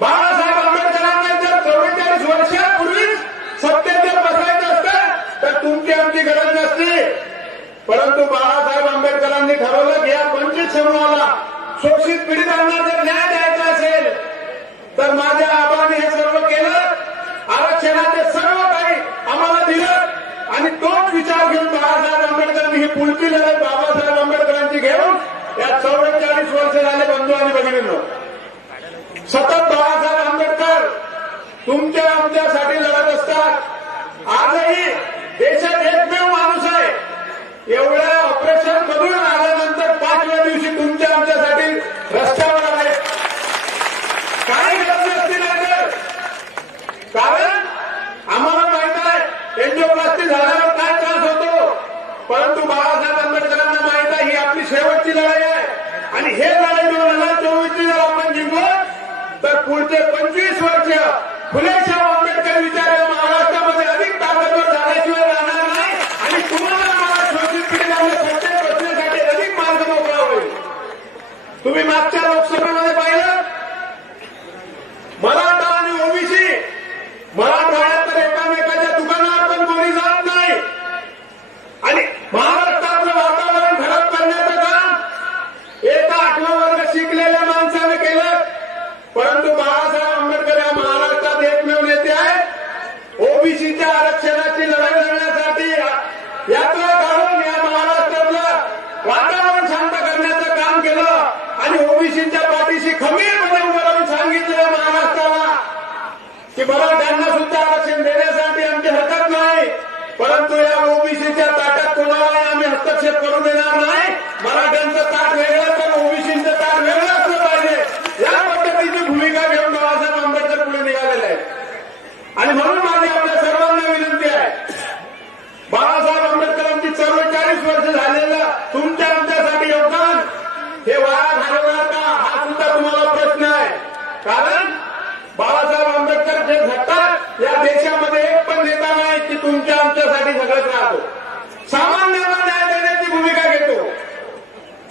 बाळासाहेब आंबेडकरांना जर 44 वर्षापूर्वीच सत्तेत जर बसायचं असतं तर तुमची आमची गरज नसती. परंतु बाळासाहेब आंबेडकरांनी ठरवलं की या वंचित समूहाला, शोषित पीडितांना जर न्याय द्यायचा असेल तर माझ्या आबांनी हे सर्व केलं. आरक्षणाचे सर्व काही आम्हाला दिलं. आणि तोच विचार घेऊन बाळासाहेब आंबेडकरांनी ही पुढची लढाई बाबासाहेब आंबेडकरांची घेऊन या 44 वर्ष झाले बंधू आणि भगिनींनो. सतत बाळासाहेब आंबेडकर तुमच्या आमच्यासाठी लढत असतात. आजही देशात एकमेव माणूस आहे एवढ्या ऑपरेशन मधून आल्यानंतर 5व्या दिवशी तुमच्या आमच्यासाठी रस्त्यावर आले. काही गरज नसती नाही तर. कारण आम्हाला माहित आहे एन्जिओप्लास्टी झाल्यावर काय त्रास होतो. परंतु बाळासाहेब आंबेडकरांना माहित आहे ही आपली शेवटची लढाई आहे. आणि हे लढाई 2024ची जर आपण जिंकलो तर पुढचे 25 वर्ष फुलेशाह आंबेडकर विचार या महाराष्ट्रामध्ये अधिक ताकदवर झाल्याशिवाय राहणार नाही. आणि तुम्हाला आम्हाला शोषित पीडितांना सत्तेत बसण्यासाठी अधिक मार्ग मोकळा होईल. तुम्ही मागच्या लोकसभेमध्ये पाहिलं मराठा आणि ओबीसी, मराठवाड्यात तर एकामेकाच्या दुकानावर पण कोणी जात नाही. आणि महाराष्ट्रातलं वातावरण खराब करण्याचं काम एका 8वा वर्ग शिकलेल्या माणसाने केलं. परंतु बाळासाहेब आंबेडकर या महाराष्ट्रात एकमेव नेते आहेत ओबीसीच्या आरक्षणाची लढाई लढण्यासाठी परंतु या ओबीसीच्या ताटात कोणाला आम्ही हस्तक्षेप करू देणार नाही. मराठ्यांचं ताट वेगळं तर ओबीसीचं ताट वेगळं असलं पाहिजे, या पद्धतीची भूमिका घेऊन बाबासाहेब आंबेडकर पुढे निघालेले आहेत. आणि म्हणून माझी आपल्या सर्वांना विनंती आहे, बाळासाहेब आंबेडकरांची 44 वर्ष झालेलं तुमच्या आमच्यासाठी योगदान हे वाया घालवणार का, हा सुद्धा तुम्हाला प्रश्न आहे. कारण बाळासाहेब आंबेडकर जे झटतात या देशामध्ये एक पण नेता नाही की तुमच्या आमच्यासाठी झगडत राहतो. सामान्यांना न्याय देण्याची भूमिका घेतो.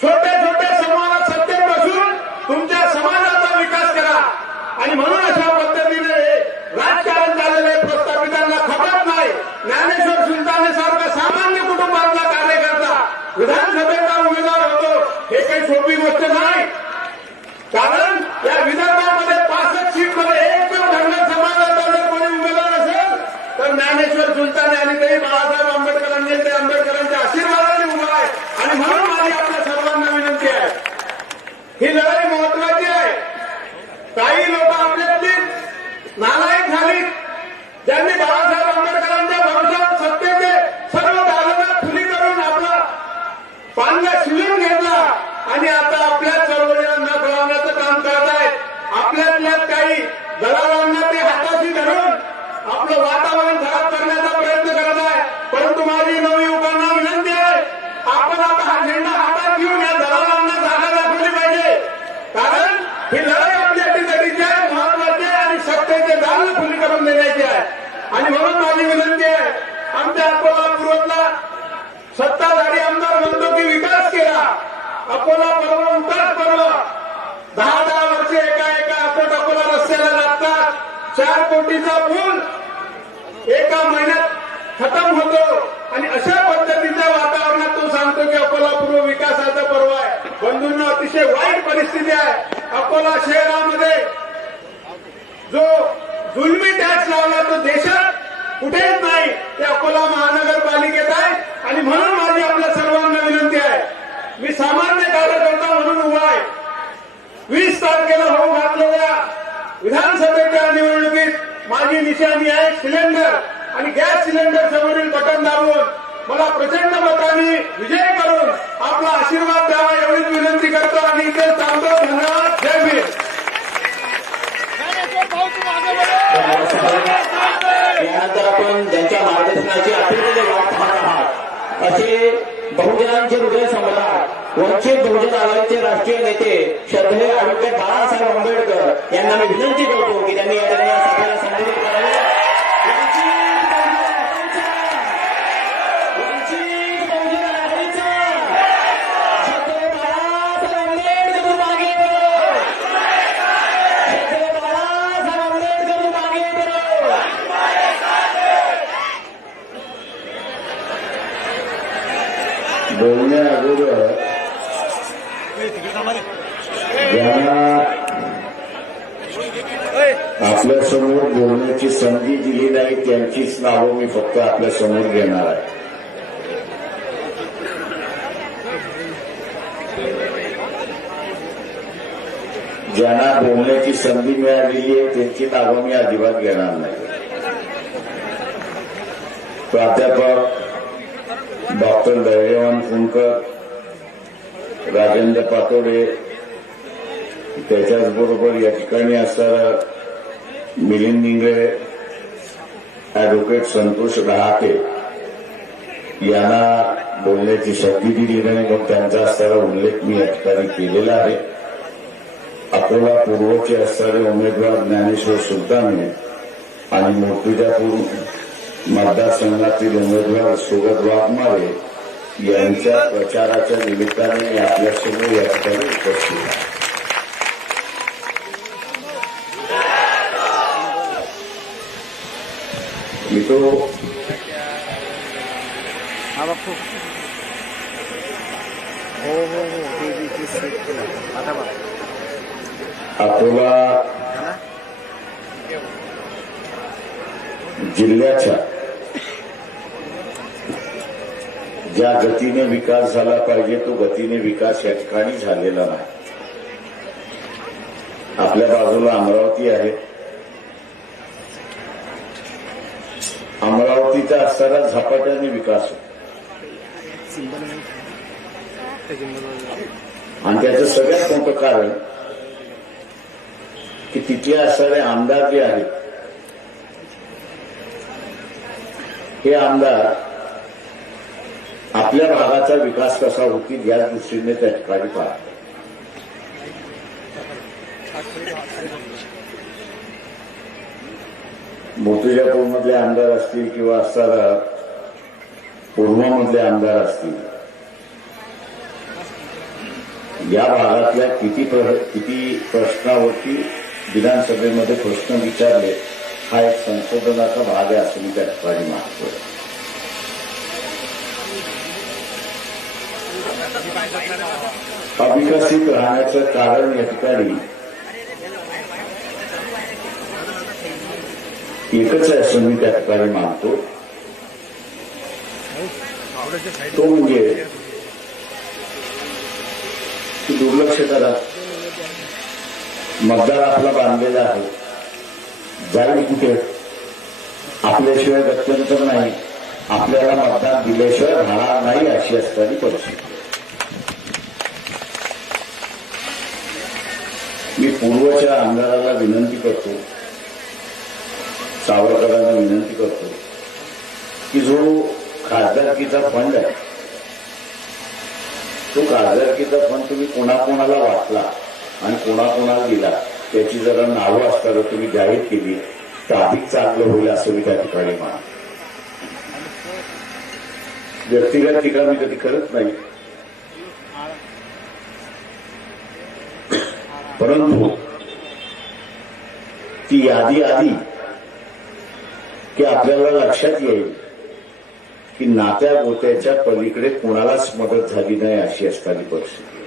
छोट्या छोट्या समूहाला सत्तेत बसून तुमच्या समाजाचा विकास करा. आणि म्हणून अशा पद्धतीने राजकारण झालेले प्रस्थापितांना खपत नाही. ज्ञानेश्वर सुलताने सारखा सामान्य कुटुंबातला कार्यकर्ता विधानसभेचा उमेदवार होतो, हे काही सोपी गोष्ट नाही. कारण या विदर्भामध्ये 65 सीटमध्ये एकदम धनगर समाजाचा जर कोणी उमेदवार असेल तर ज्ञानेश्वर सुलताने आणि ते बाळासाहेब आंबेडकरांनी ते आंबेडकरांच्या आशीर्वादाने उभा आहे. आणि म्हणून माझी आपल्या सर्वांना विनंती आहे, ही लढाई महत्वाची आहे. काही लोक आपल्यातली नालायक झाली, ज्यांनी बाळासाहेब आंबेडकरांच्या भरोशावर सत्तेचे सर्व दालना खुली करून आपला पांगा शिवून घेतला आणि आता आपल्या चळवळीला कळवण्याचं काम करत आहेत. आपल्यातल्याच काही दलालांना ते हाताशी धरून आपलं वातावरण खराब करण्याचा प्रयत्न करत आहे. परंतु माझी नवयुवकांना विनंती आहे, आपण आता हा झेंडा हातात घेऊन या दलालांना जागा दाखवली पाहिजे. कारण ही लढाई आपल्यासाठी जडीची आहे, महत्वाची आहे आणि सत्तेचे दालन खुली करून देण्याची आहे. आणि म्हणून माझी विनंती आहे, आमच्या अकोला पूर्वतला सत्ताधारी आमदार म्हणतो की विकास केला, अकोला पर्व उठास पर्व 10-10 वर्षे एका अकोला रस्त्याला लागतात. 4 कोटीचा पूल एका महिन्यात खतम होतो आणि अशा पद्धतीच्या वातावरणात तो सांगतो की अकोला पूर्व विकासाचा पर्व आहे. बंधूंना अतिशय वाईट परिस्थिती आहे. अकोला शहरामध्ये जो जुलमी टॅक्स लावला तो देशात कुठेच नाही, ते अकोला महानगरपालिकेत आहे. आणि म्हणून माझी आपल्या सर्वांना विनंती आहे, मी सामान्य कार्यकर्ता म्हणून उभा आहे. 20 तारखेला होऊ घातलेल्या विधानसभेच्या निवडणुकीत माझी निशाणी आहे सिलेंडर आणि गॅस सिलेंडर समोरील बटन दाबून मला प्रचंड मतांनी विजय करून आपला आशीर्वाद द्यावा एवढीच विनंती करतो आणि इथे थांबतो. धन्यवाद. जय भीम. यानंतर आपण ज्यांच्या मार्गदर्शनाची आतुरतेने वाट पाहत आहात असे बहुजनांचे हृदय सम्राट वंचित बहुजन आघाडीचे राष्ट्रीय नेते श्रद्धेय ॲडव्होकेट बाळासाहेब आंबेडकर यांना मी विनंती करतो की त्यांनी या ठिकाणी या सभेला संबोधित करावे. वंचित बहुजन आघाडीचा श्रद्धेय बाळासाहेब आंबेडकर मागे वळो. श्रद्धेय बाळासाहेब आंबेडकर मागे वळो. बोलण्या अगोदर ज्यांना आपल्या समोर बोलण्याची संधी दिली नाही त्यांचीच नावं मी फक्त आपल्या समोर घेणार आहे. ज्यांना बोलण्याची संधी मिळालेली आहे त्यांची नावं मी अजिबात घेणार नाही. प्राध्यापक डॉक्टर धैर्यवान फुंकर, राजेंद्र पातोडे, त्याच्याचबरोबर या ठिकाणी असणारा मिलिंद इंगळे, ॲडव्होकेट संतोष रहाटे यांना बोलण्याची शक्ती दिली नाही, मग त्यांचा असणारा उल्लेख मी या ठिकाणी केलेला आहे. अकोला पूर्वचे असणारे उमेदवार ज्ञानेश्वर सुलताने आणि मूर्तिजापूर मतदारसंघातील उमेदवार सुगत वाघमारे यांच्या प्रचाराच्या निमित्ताने मी आपल्यासमोर या ठिकाणी उपस्थित आहे. मी तो अकोला जिल्ह्याच्या ज्या गतीने विकास झाला पाहिजे तो गतीने विकास या ठिकाणी झालेला नाही. आपल्या बाजूला अमरावती आहे. अमरावती बाकीचा असणारा झपाट्याने विकास होतो. आणि त्याचं सगळ्यात मोठं कारण की तिथले असणारे आमदार जे आहेत हे आमदार आपल्या भागाचा विकास कसा होतील या दृष्टीने त्या ठिकाणी पाहतात. मोतीजापूरमधले आमदार असतील किंवा असणारा पूर्वमधले आमदार असतील, या भागातल्या किती प्रश्नावरती विधानसभेमध्ये प्रश्न विचारले हा एक संशोधनाचा भाग आहे असं मी त्या ठिकाणी मानतो. अविकसित राहण्याचं कारण या ठिकाणी एकच आहे असं मी त्या ठिकाणी मानतो. तो म्हणजे की दुर्लक्ष करा. मतदार आपला बांधलेला आहे, जाईल कुठे, आपल्याशिवाय गत्यंतर नाही, आपल्याला मतदान दिल्याशिवाय राहणार नाही अशी असणारी परिस्थिती. मी पूर्वच्या आमदाराला विनंती करतो, सावरकरांना विनंती करतो की जो खासदारकीचा फंड आहे तो खासदारकीचा फंड तुम्ही कोणाकोणाला वाटला आणि कोणाकोणाला दिला त्याची जरा नावं असताना तुम्ही जाहीर केली तर अधिक चांगलं होईल असं मी त्या ठिकाणी मानतो. व्यक्तिगत टीका मी कधी करत नाही, परंतु ती यादी आली की आपल्याला लक्षात येईल की नात्या गोत्याच्या पलीकडे कोणालाच मदत झाली नाही अशी असणारी परिस्थिती.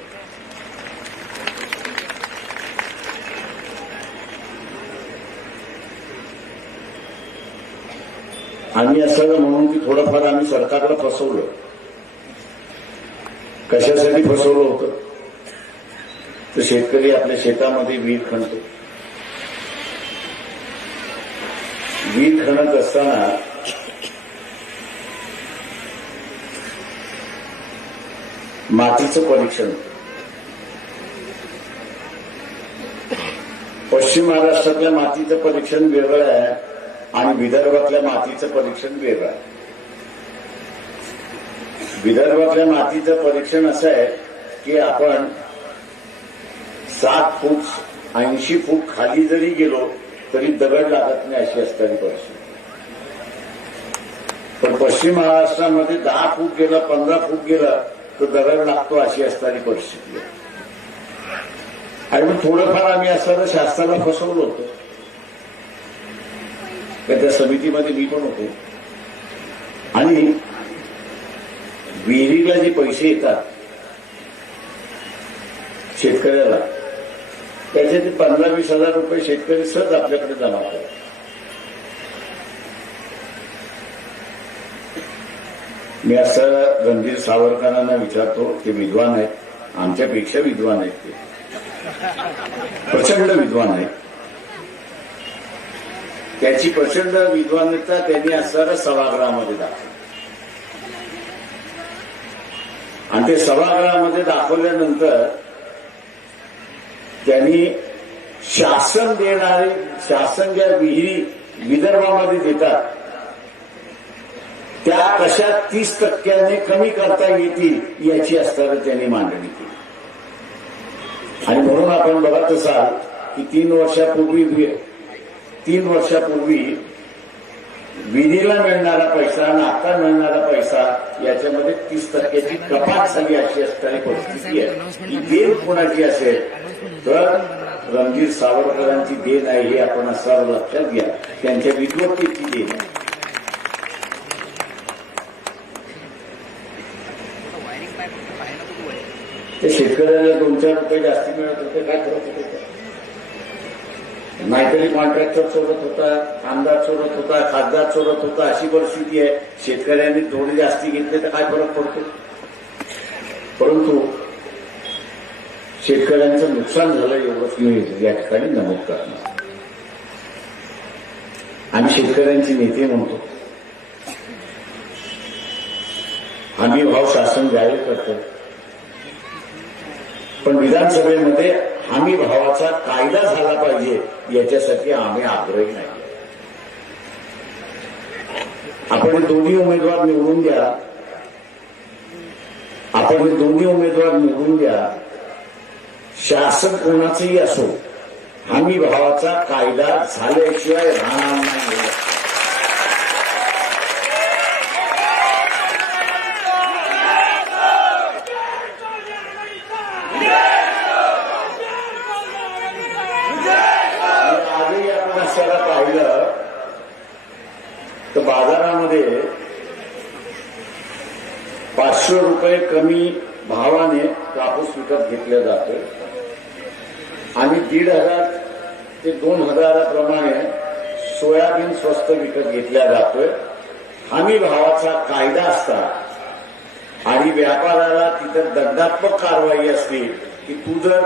आम्ही असं म्हणून की थोडंफार आम्ही सरकारला फसवलं. कशासाठी फसवलं होतं तर शेतकरी आपल्या शेतामध्ये विहीर खणतो. विहीर खणत असताना मातीचं परीक्षण, पश्चिम महाराष्ट्रातल्या मातीचं परीक्षण वेगळं आहे आणि विदर्भातल्या मातीचं परीक्षण वेगळं आहे. विदर्भातल्या मातीचं परीक्षण असं आहे की आपण 7 फूट 80 फूट खाली जरी गेलो तरी दगड लागत नाही अशी असणारी परिस्थिती. पण पश्चिम महाराष्ट्रामध्ये 10 फूट गेलं 15 फूट गेलं तर दगड लागतो अशी असणारी परिस्थिती आहे. आणि मग थोडंफार आम्ही असताना शासनाला फसवलं होतं. त्या समितीमध्ये मी पण होतो आणि विहिरीला जे पैसे येतात शेतकऱ्याला त्याचे ते 15-20 हजार रुपये शेतकरी सहज आपल्याकडे जमा करतात. मी असं रणधीर सावरकरांना विचारतो, ते विद्वान आहेत, आमच्यापेक्षा विद्वान आहेत, ते प्रचंड विद्वान आहेत. त्याची प्रचंड विद्वानता त्यांनी असणाऱ्या सभागृहामध्ये दाखवली आणि ते सभागृहामध्ये दाखवल्यानंतर त्यांनी शासन देणारे, शासन ज्या विहिरी विदर्भामध्ये देतात त्या कशा 30% कमी करता येतील याची असताना त्यांनी मांडणी केली. आणि म्हणून आपण बघत असाल की 3 वर्षापूर्वी विधीला मिळणारा पैसा आणि आता मिळणारा पैसा याच्यामध्ये 30% कपात झाली अशी असणारी परिस्थिती आहे. ही देण कोणाची असेल तर रणधीर सावरकरांची देण आहे हे आपण असं लक्षात घ्या. त्यांच्या विद्वत्तेची देण आहे. ते शेतकऱ्याला 2-4 रुपये जास्ती मिळत होते, काय करत होते? नाहीतरी कॉन्ट्रॅक्टर चोरत होता, आमदार चोरत होता, खासदार चोरत होता, अशी परिस्थिती आहे. शेतकऱ्यांनी थोडे जास्ती घेतले तर काय फरक पडतो? परंतु शेतकऱ्यांचं नुकसान झालं एवढंच मी या ठिकाणी नमूद करणार. आम्ही शेतकऱ्यांची नेते म्हणतो हमी भाव शासन जाहीर करतं, पण विधानसभेमध्ये हमी भावाचा कायदा झाला पाहिजे याच्यासाठी आम्ही आग्रही नाही. आपण हे दोन्ही उमेदवार निवडून द्या, आपण हे दोन्ही उमेदवार निवडून द्या. शासन कोणाचंही असो, हमी भावाचा कायदा झाल्याशिवाय राहणार नाही. आजही आपण अशाला पाहिलं तर बाजारामध्ये 500 रुपये कमी भावाने कापूस विकत घेतला जातोय आणि 1,500 ते 2,000 प्रमाणे सोयाबीन स्वस्त विकत घेतला जातोय. हमी भावाचा कायदा असता आणि व्यापाऱ्याला तिथं दंडात्मक कारवाई असते की तू जर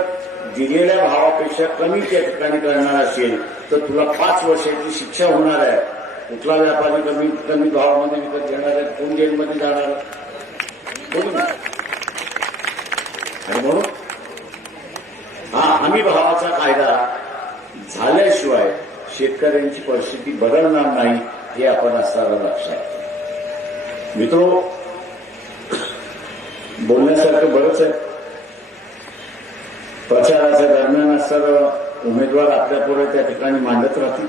दिलेल्या भावापेक्षा कमी त्या ठिकाणी करणार असेल तर तुला 5 वर्षाची शिक्षा होणार आहे. कुठला व्यापारी कमी भावामध्ये विकत घेणार आहे, कोण जेलमध्ये जाणार कोणी. आणि म्हणून हा हमी भावाचा कायदा झाल्याशिवाय शेतकऱ्यांची परिस्थिती बदलणार नाही हे आपण असताना लक्षात. मित्रो, बोलण्यासारखं बरंच आहे. प्रचाराच्या दरम्यान असताना उमेदवार आपल्या पुढे त्या ठिकाणी मांडत राहतील.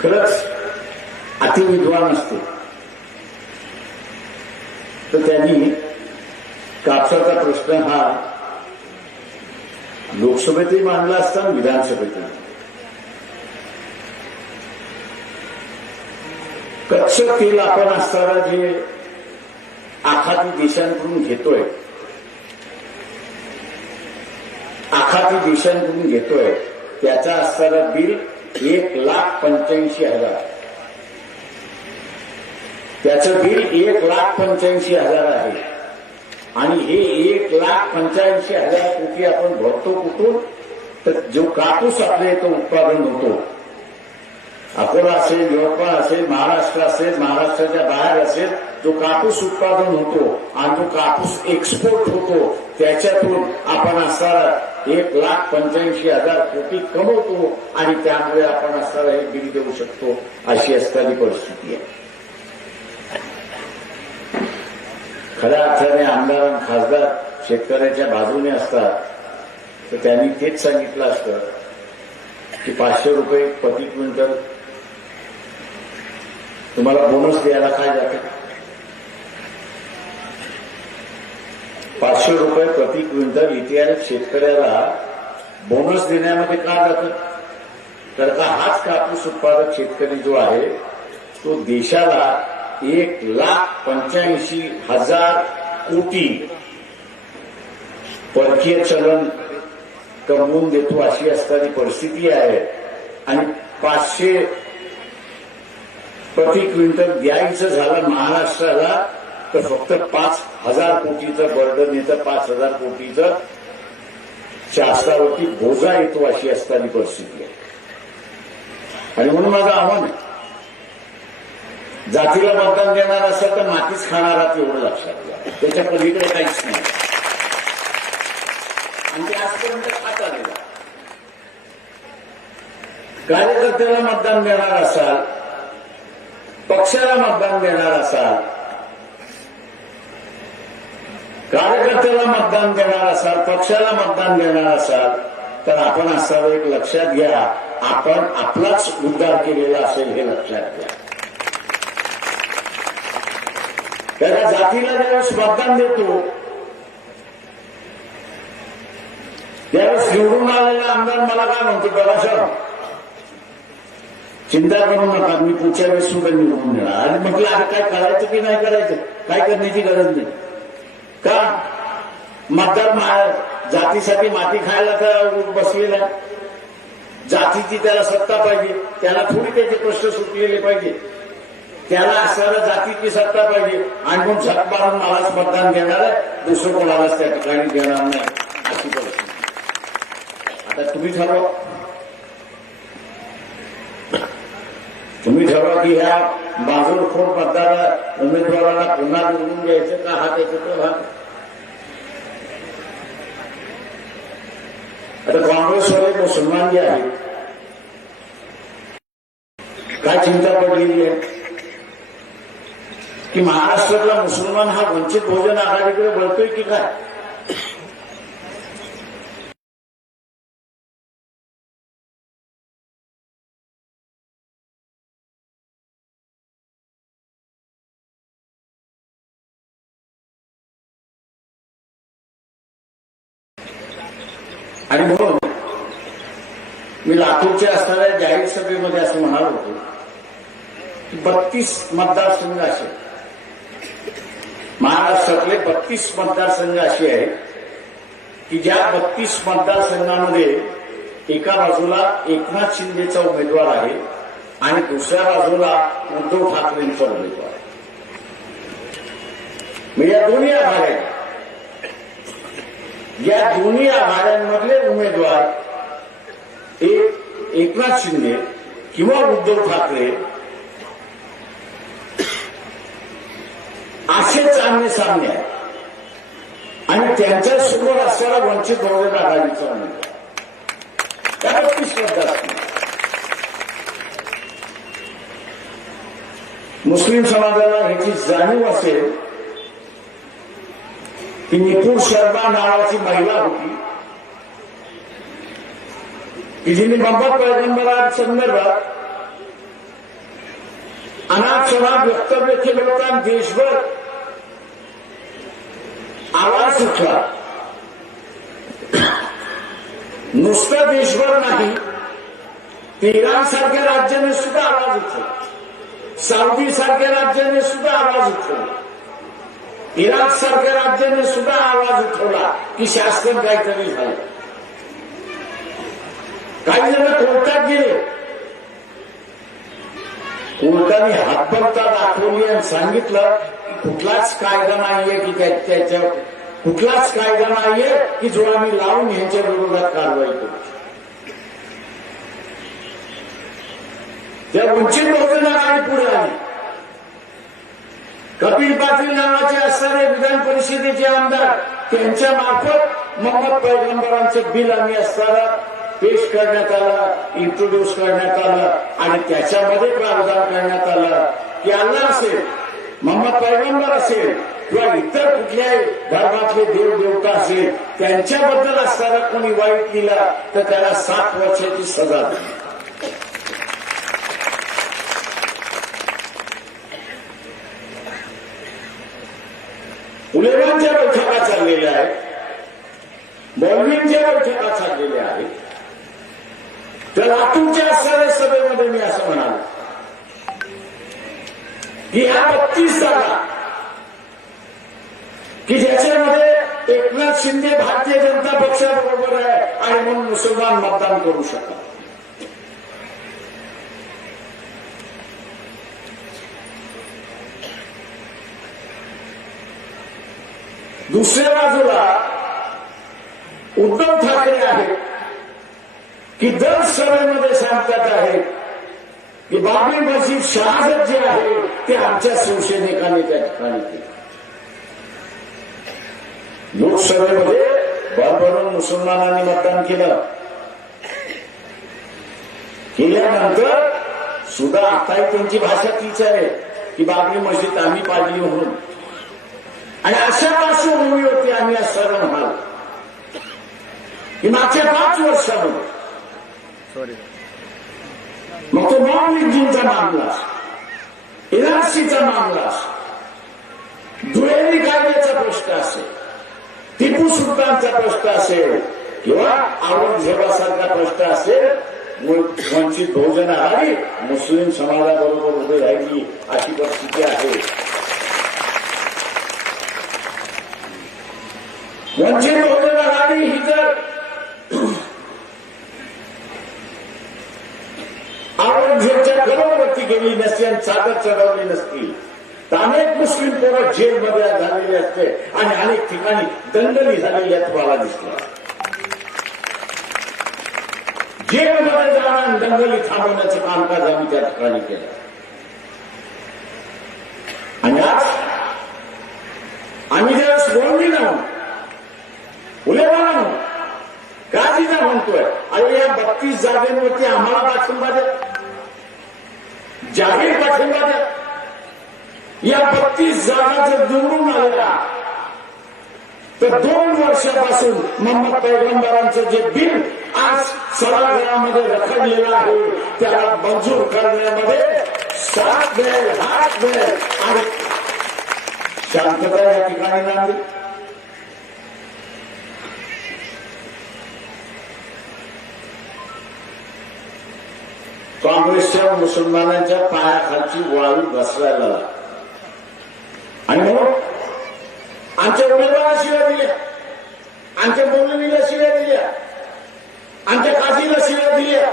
खरंच अतिविद्वान असतो तर त्यांनी कापसाचा प्रश्न हा लोकसभेतही मांडला असता, विधानसभेतही. कच्छ तेल आपण असताना जे आखाती देशांकडून घेतोय, त्याचा असताना बिल 1,85,000. त्याचं बिल 1,85,000 आहे आणि हे 1,85,000 कोटी आपण भरतो कुठून? तर जो कापूस आपल्या इथं उत्पादन होतो, अकोला असेल, यवतमाळ असेल, महाराष्ट्र असेल, महाराष्ट्राच्या बाहेर असेल, जो कापूस उत्पादन होतो आणि जो कापूस एक्सपोर्ट होतो त्याच्यातून आपण असताना 1,85,000 कोटी कमवतो आणि त्यामुळे आपण असताना हे बिल देऊ शकतो. अशी असणारी परिस्थिती आहे. खऱ्या अर्थाने आमदार आणि खासदार शेतकऱ्याच्या बाजूने असतात तर त्यांनी तेच सांगितलं असतं की 500 रुपये प्रति क्विंटल तुम्हाला बोनस द्यायला काय जातं. 500 रुपये प्रति क्विंटल इतिहास शेतकऱ्याला बोनस देण्यामध्ये का जातं? तर का हाच कापूस उत्पादक शेतकरी जो आहे तो देशाला 1,85,000 कोटी परकीय चलन कमवून देतो अशी असणारी परिस्थिती आहे. आणि 500 प्रति क्विंटल द्यायचं झालं महाराष्ट्राला तर फक्त 5,000 कोटीचं बर्डन येतं, 5,000 कोटीचं शासनावरती बोजा येतो अशी असणारी परिस्थिती आहे. आणि म्हणून माझं आव्हान आहे, जातीला मतदान देणार असेल तर मातीच खाणार आहात एवढं लक्षात घ्या. त्याच्या पलीकडे काहीच नाही आणि ते आजपर्यंत खात आलेलं. कार्यकर्त्याला मतदान देणार असाल, पक्षाला मतदान देणार असाल, कार्यकर्त्याला मतदान देणार असाल, पक्षाला मतदान देणार असाल तर आपण असं एक लक्षात घ्या, आपण आपलाच उद्धार केलेला असेल हे लक्षात घ्या. त्याला जातीला ज्यावेळेस मतदान देतो त्यावेळेस निवडून आलेला आमदार मला काय म्हणतो, बघा चिंता करू नका, मी पुढच्या वेळेस सुद्धा निवडून देणार. आणि म्हटलं आता काय करायचं की नाही करायचं, काय करण्याची गरज नाही. का मतदार जातीसाठी माती खायला तर बसलेला, जातीची त्याला सत्ता पाहिजे, त्याला थोडी त्याचे प्रश्न सुटलेले पाहिजे, त्याला असणाऱ्या जातीची सत्ता पाहिजे. आणि मग झक मारून मलाच मतदान देणार आहे, दुसरं कोणालाच त्या ठिकाणी देणार नाही अशी परिस्थिती. आता तुम्ही ठरवा. तुम्ही ठरवा की ह्या बाजूरखोर मतदार उमेदवाराला पुन्हा निवडून द्यायचं का, हा त्याचा तो भाग. आता काँग्रेसवाले मुसलमान जे आहेत काय चिंता पडलेली आहे की महाराष्ट्रातला मुसलमान हा वंचित बहुजन आघाडीकडे वळतोय की काय. आणि म्हणून मी लातूरच्या असणाऱ्या जाहीर सभेमध्ये असं म्हणालो होतो की 32 मतदारसंघ असे महाराष्ट्रातले 32 मतदारसंघ असे आहेत की ज्या 32 मतदारसंघामध्ये एका बाजूला एकनाथ शिंदेचा उमेदवार आहे आणि दुसऱ्या बाजूला उद्धव ठाकरेंचा उमेदवार आहे. म्हणजे या दोन्ही आघाड्या, या दोन्ही आघाड्यांमधले उमेदवार एक एकनाथ शिंदे किंवा उद्धव ठाकरे असेच आमने सामने आहे. आणि त्यांच्या समोर असणारा वंचित बहुजन आघाडीचा उमेदवार त्या 32 मतदारसंघ. मुस्लिम समाजाला ह्याची जाणीव असेल की निपुण शर्मा नावाची महिला होती की जिने मोहम्मद पैगंबरांसंदर्भात अनाथ शनाथ वक्तव्य केलं होतं आणि देशभर आवाज उठला. नुसतं देशभर नाही, इराण सारख्या राज्याने सुद्धा आवाज उठवला, सौदी सारख्या राज्याने सुद्धा आवाज उठवला, इराक सारख्या राज्याने सुद्धा आवाज उठवला की शासन काहीतरी झालं. काही जण कोर्टात गेले, कोर्टाने हातबलता दाखवली आणि सांगितलं की कुठलाच कायदा नाहीये की त्याच्या कुठलाच कायदा नाहीये की जो आम्ही लावून यांच्या विरोधात कारवाई करू. त्या वंचित बहुजन आघाडी पुढे आली. कपिल पाटील नावाचे असणारे विधान परिषदेचे आमदार, त्यांच्या मार्फत मोहम्मद पैगंबरांचं बिल आम्ही असताना पेश करण्यात आलं, इंट्रोड्यूस करण्यात आलं आणि त्याच्यामध्ये प्रावधान करण्यात आलं की अल्लाह असेल, मोहम्मद पैगंबर असेल किंवा इतर कुठल्याही धर्मातले देव देवता असेल त्यांच्याबद्दल असताना कोणी वाईट केला तर त्याला 7 वर्षाची सजा दिली. उलेमांच्या बैठका चाललेल्या आहेत, मौलवींच्या बैठका चाललेल्या आहेत. तर लातूरच्या असणाऱ्या सभेमध्ये मी असं म्हणालो की ह्या 32 जागा की ज्याच्यामध्ये एकनाथ शिंदे भारतीय जनता पक्षाबरोबर आहे आणि म्हणून मुसलमान मतदान करू शकतात. दुसऱ्या बाजूला उद्धव ठाकरे आहेत की दर सभेमध्ये सांगतात आहेत की बाबरी मस्जिद शहादत जे आहे ते आमच्या शिवसैनिकांनी त्या ठिकाणी केलं. लोकसभेमध्ये भरभरून मुसलमानांनी मतदान केलं. केल्यानंतर सुद्धा आताही त्यांची भाषा तीच आहे की बाबरी मस्जिद आम्ही पाडली म्हणून. आणि अशा पार्श्वभूमीवरती आम्ही आज सर्व म्हणालो की मागच्या 5 वर्षामध्ये मग तो नॉन लिंचिंगचा मामला, एनआरसीचा मामला, दुहेरी कायद्याचा प्रश्न असेल, टिपू सुलतानचा प्रश्न असेल किंवा औरंगजेबासारखा प्रश्न असेल, वंचित बहुजन आघाडी मुस्लिम समाजाबरोबर उभी राहिली अशी परिस्थिती आहे. वंचित बहुजन आघाडी ही जर औरंगजेबच्या गडावरती गेली नसती आणि चादर चढवली नसती तर अनेक मुस्लिम पोरं जेलमध्ये झालेले असते आणि अनेक ठिकाणी दंगली झालेल्या तुम्हाला दिसल्या. जेलमध्ये जाणं दंगली थांबवण्याचं कामकाज आम्ही त्या ठिकाणी केलं. आणि आज आम्ही ज्यावेळेस बोलणी ना उलेमाना म्हणून गाजीचा म्हणतोय, अरे या 32 जागेवरती आम्हाला पाठिंबा द्या, जाहीर पाठिंबा द्या. या 32 जागा जर निवडून आलेला तर 2 वर्षापासून मोहम्मद पैगंबरांचं जे बिल आज सभागृहामध्ये रखडलेलं आहे त्याला मंजूर करण्यामध्ये साथ मिळेल, हात मिळेल आणि शांतता या ठिकाणी नांदेल. काँग्रेसच्या मुसलमानांच्या पायाखालची वाळू बसवायला आणि म्हणून आमच्या उमेदवाराला शिव्या दिल्या, आमच्या बोलणीला शिव्या दिल्या, आमच्या काजीला शिव्या दिल्या.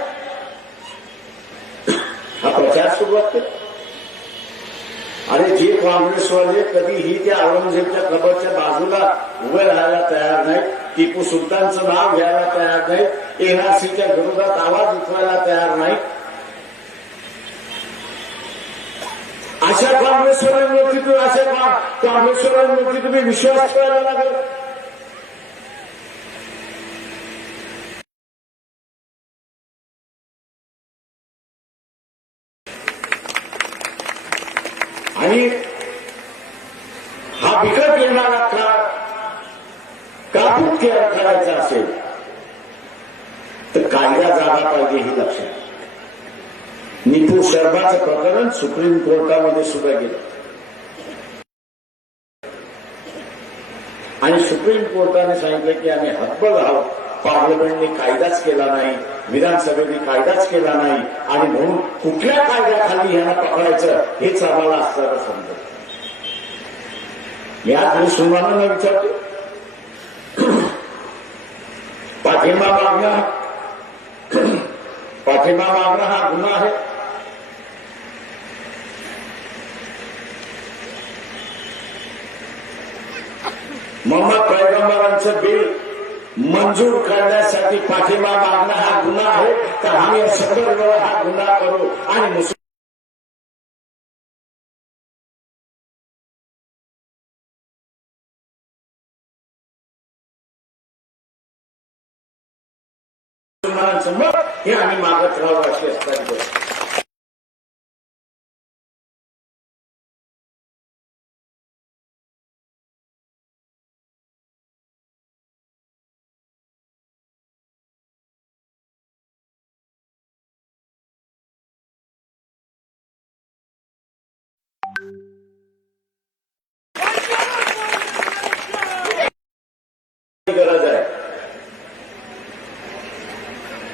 हा प्रचार सुरुवात केला. अरे जे काँग्रेसवाले कधीही त्या औरंगजेबच्या कबरच्या बाजूला उभे राहायला तयार नाही, टिपू सुलतानचं नाव घ्यायला तयार नाही, एनआरसीच्या विरोधात आवाज उठवायला तयार नाही, अशा काँग्रेसवाल्यांवरती तुम्ही विश्वास ठेवायला लागेल. आणि हा बिकट येणारा काळ कापून तयार करायचा असेल तर कायदा जागा पाहिजे ही लक्षात. नीतू शर्माचं प्रकरण सुप्रीम कोर्टामध्ये सुद्धा गेलं आणि सुप्रीम कोर्टाने सांगितलं की आम्ही हतबल आहोत, पार्लमेंटने कायदाच केला नाही, विधानसभेने कायदाच केला नाही आणि म्हणून कुठल्या कायद्याखाली यांना पकडायचं हेच आम्हाला असणारं समजत. मी आज मुसलमानांना विचारतो, पाठिंबा मागणं हा गुन्हा आहे. मोहम्मद पैगंबरांचं बिल मंजूर करण्यासाठी पाठिंबा मागणं हा गुन्हा आहे. तर आम्ही 100 वेळा हा गुन्हा करू आणि मुसलमानांचं मत हे आम्ही मागत राहू अशी असताना गरज आहे,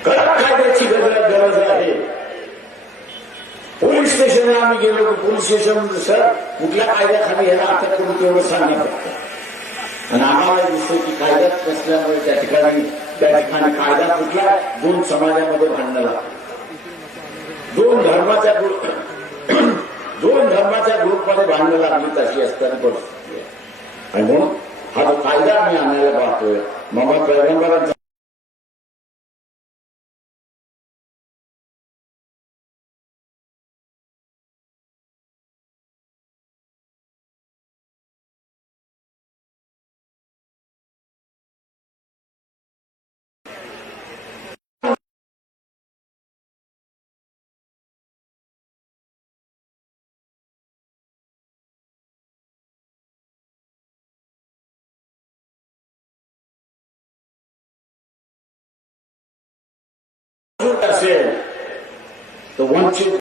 कडक कायद्याची गरज आहे. पोलीस स्टेशनला आम्ही गेलो की पोलीस स्टेशन सर कुठल्या कायद्याखाली याला अटक करून तेवढं सांगण्यात येतं आणि आम्हाला दिसतं की कायद्यात नसल्यामुळे त्या ठिकाणी कायदा कुठला 2 समाजामध्ये भांडणं लागतं, 2 धर्माच्या ग्रुपमध्ये भांडणं लागली तशी असताना परिस्थिती आहे. आणि म्हणून हा जो कायदा आम्ही आणायला पाहतोय मोहम्मद पैगंबरांचा असेल तर वंचित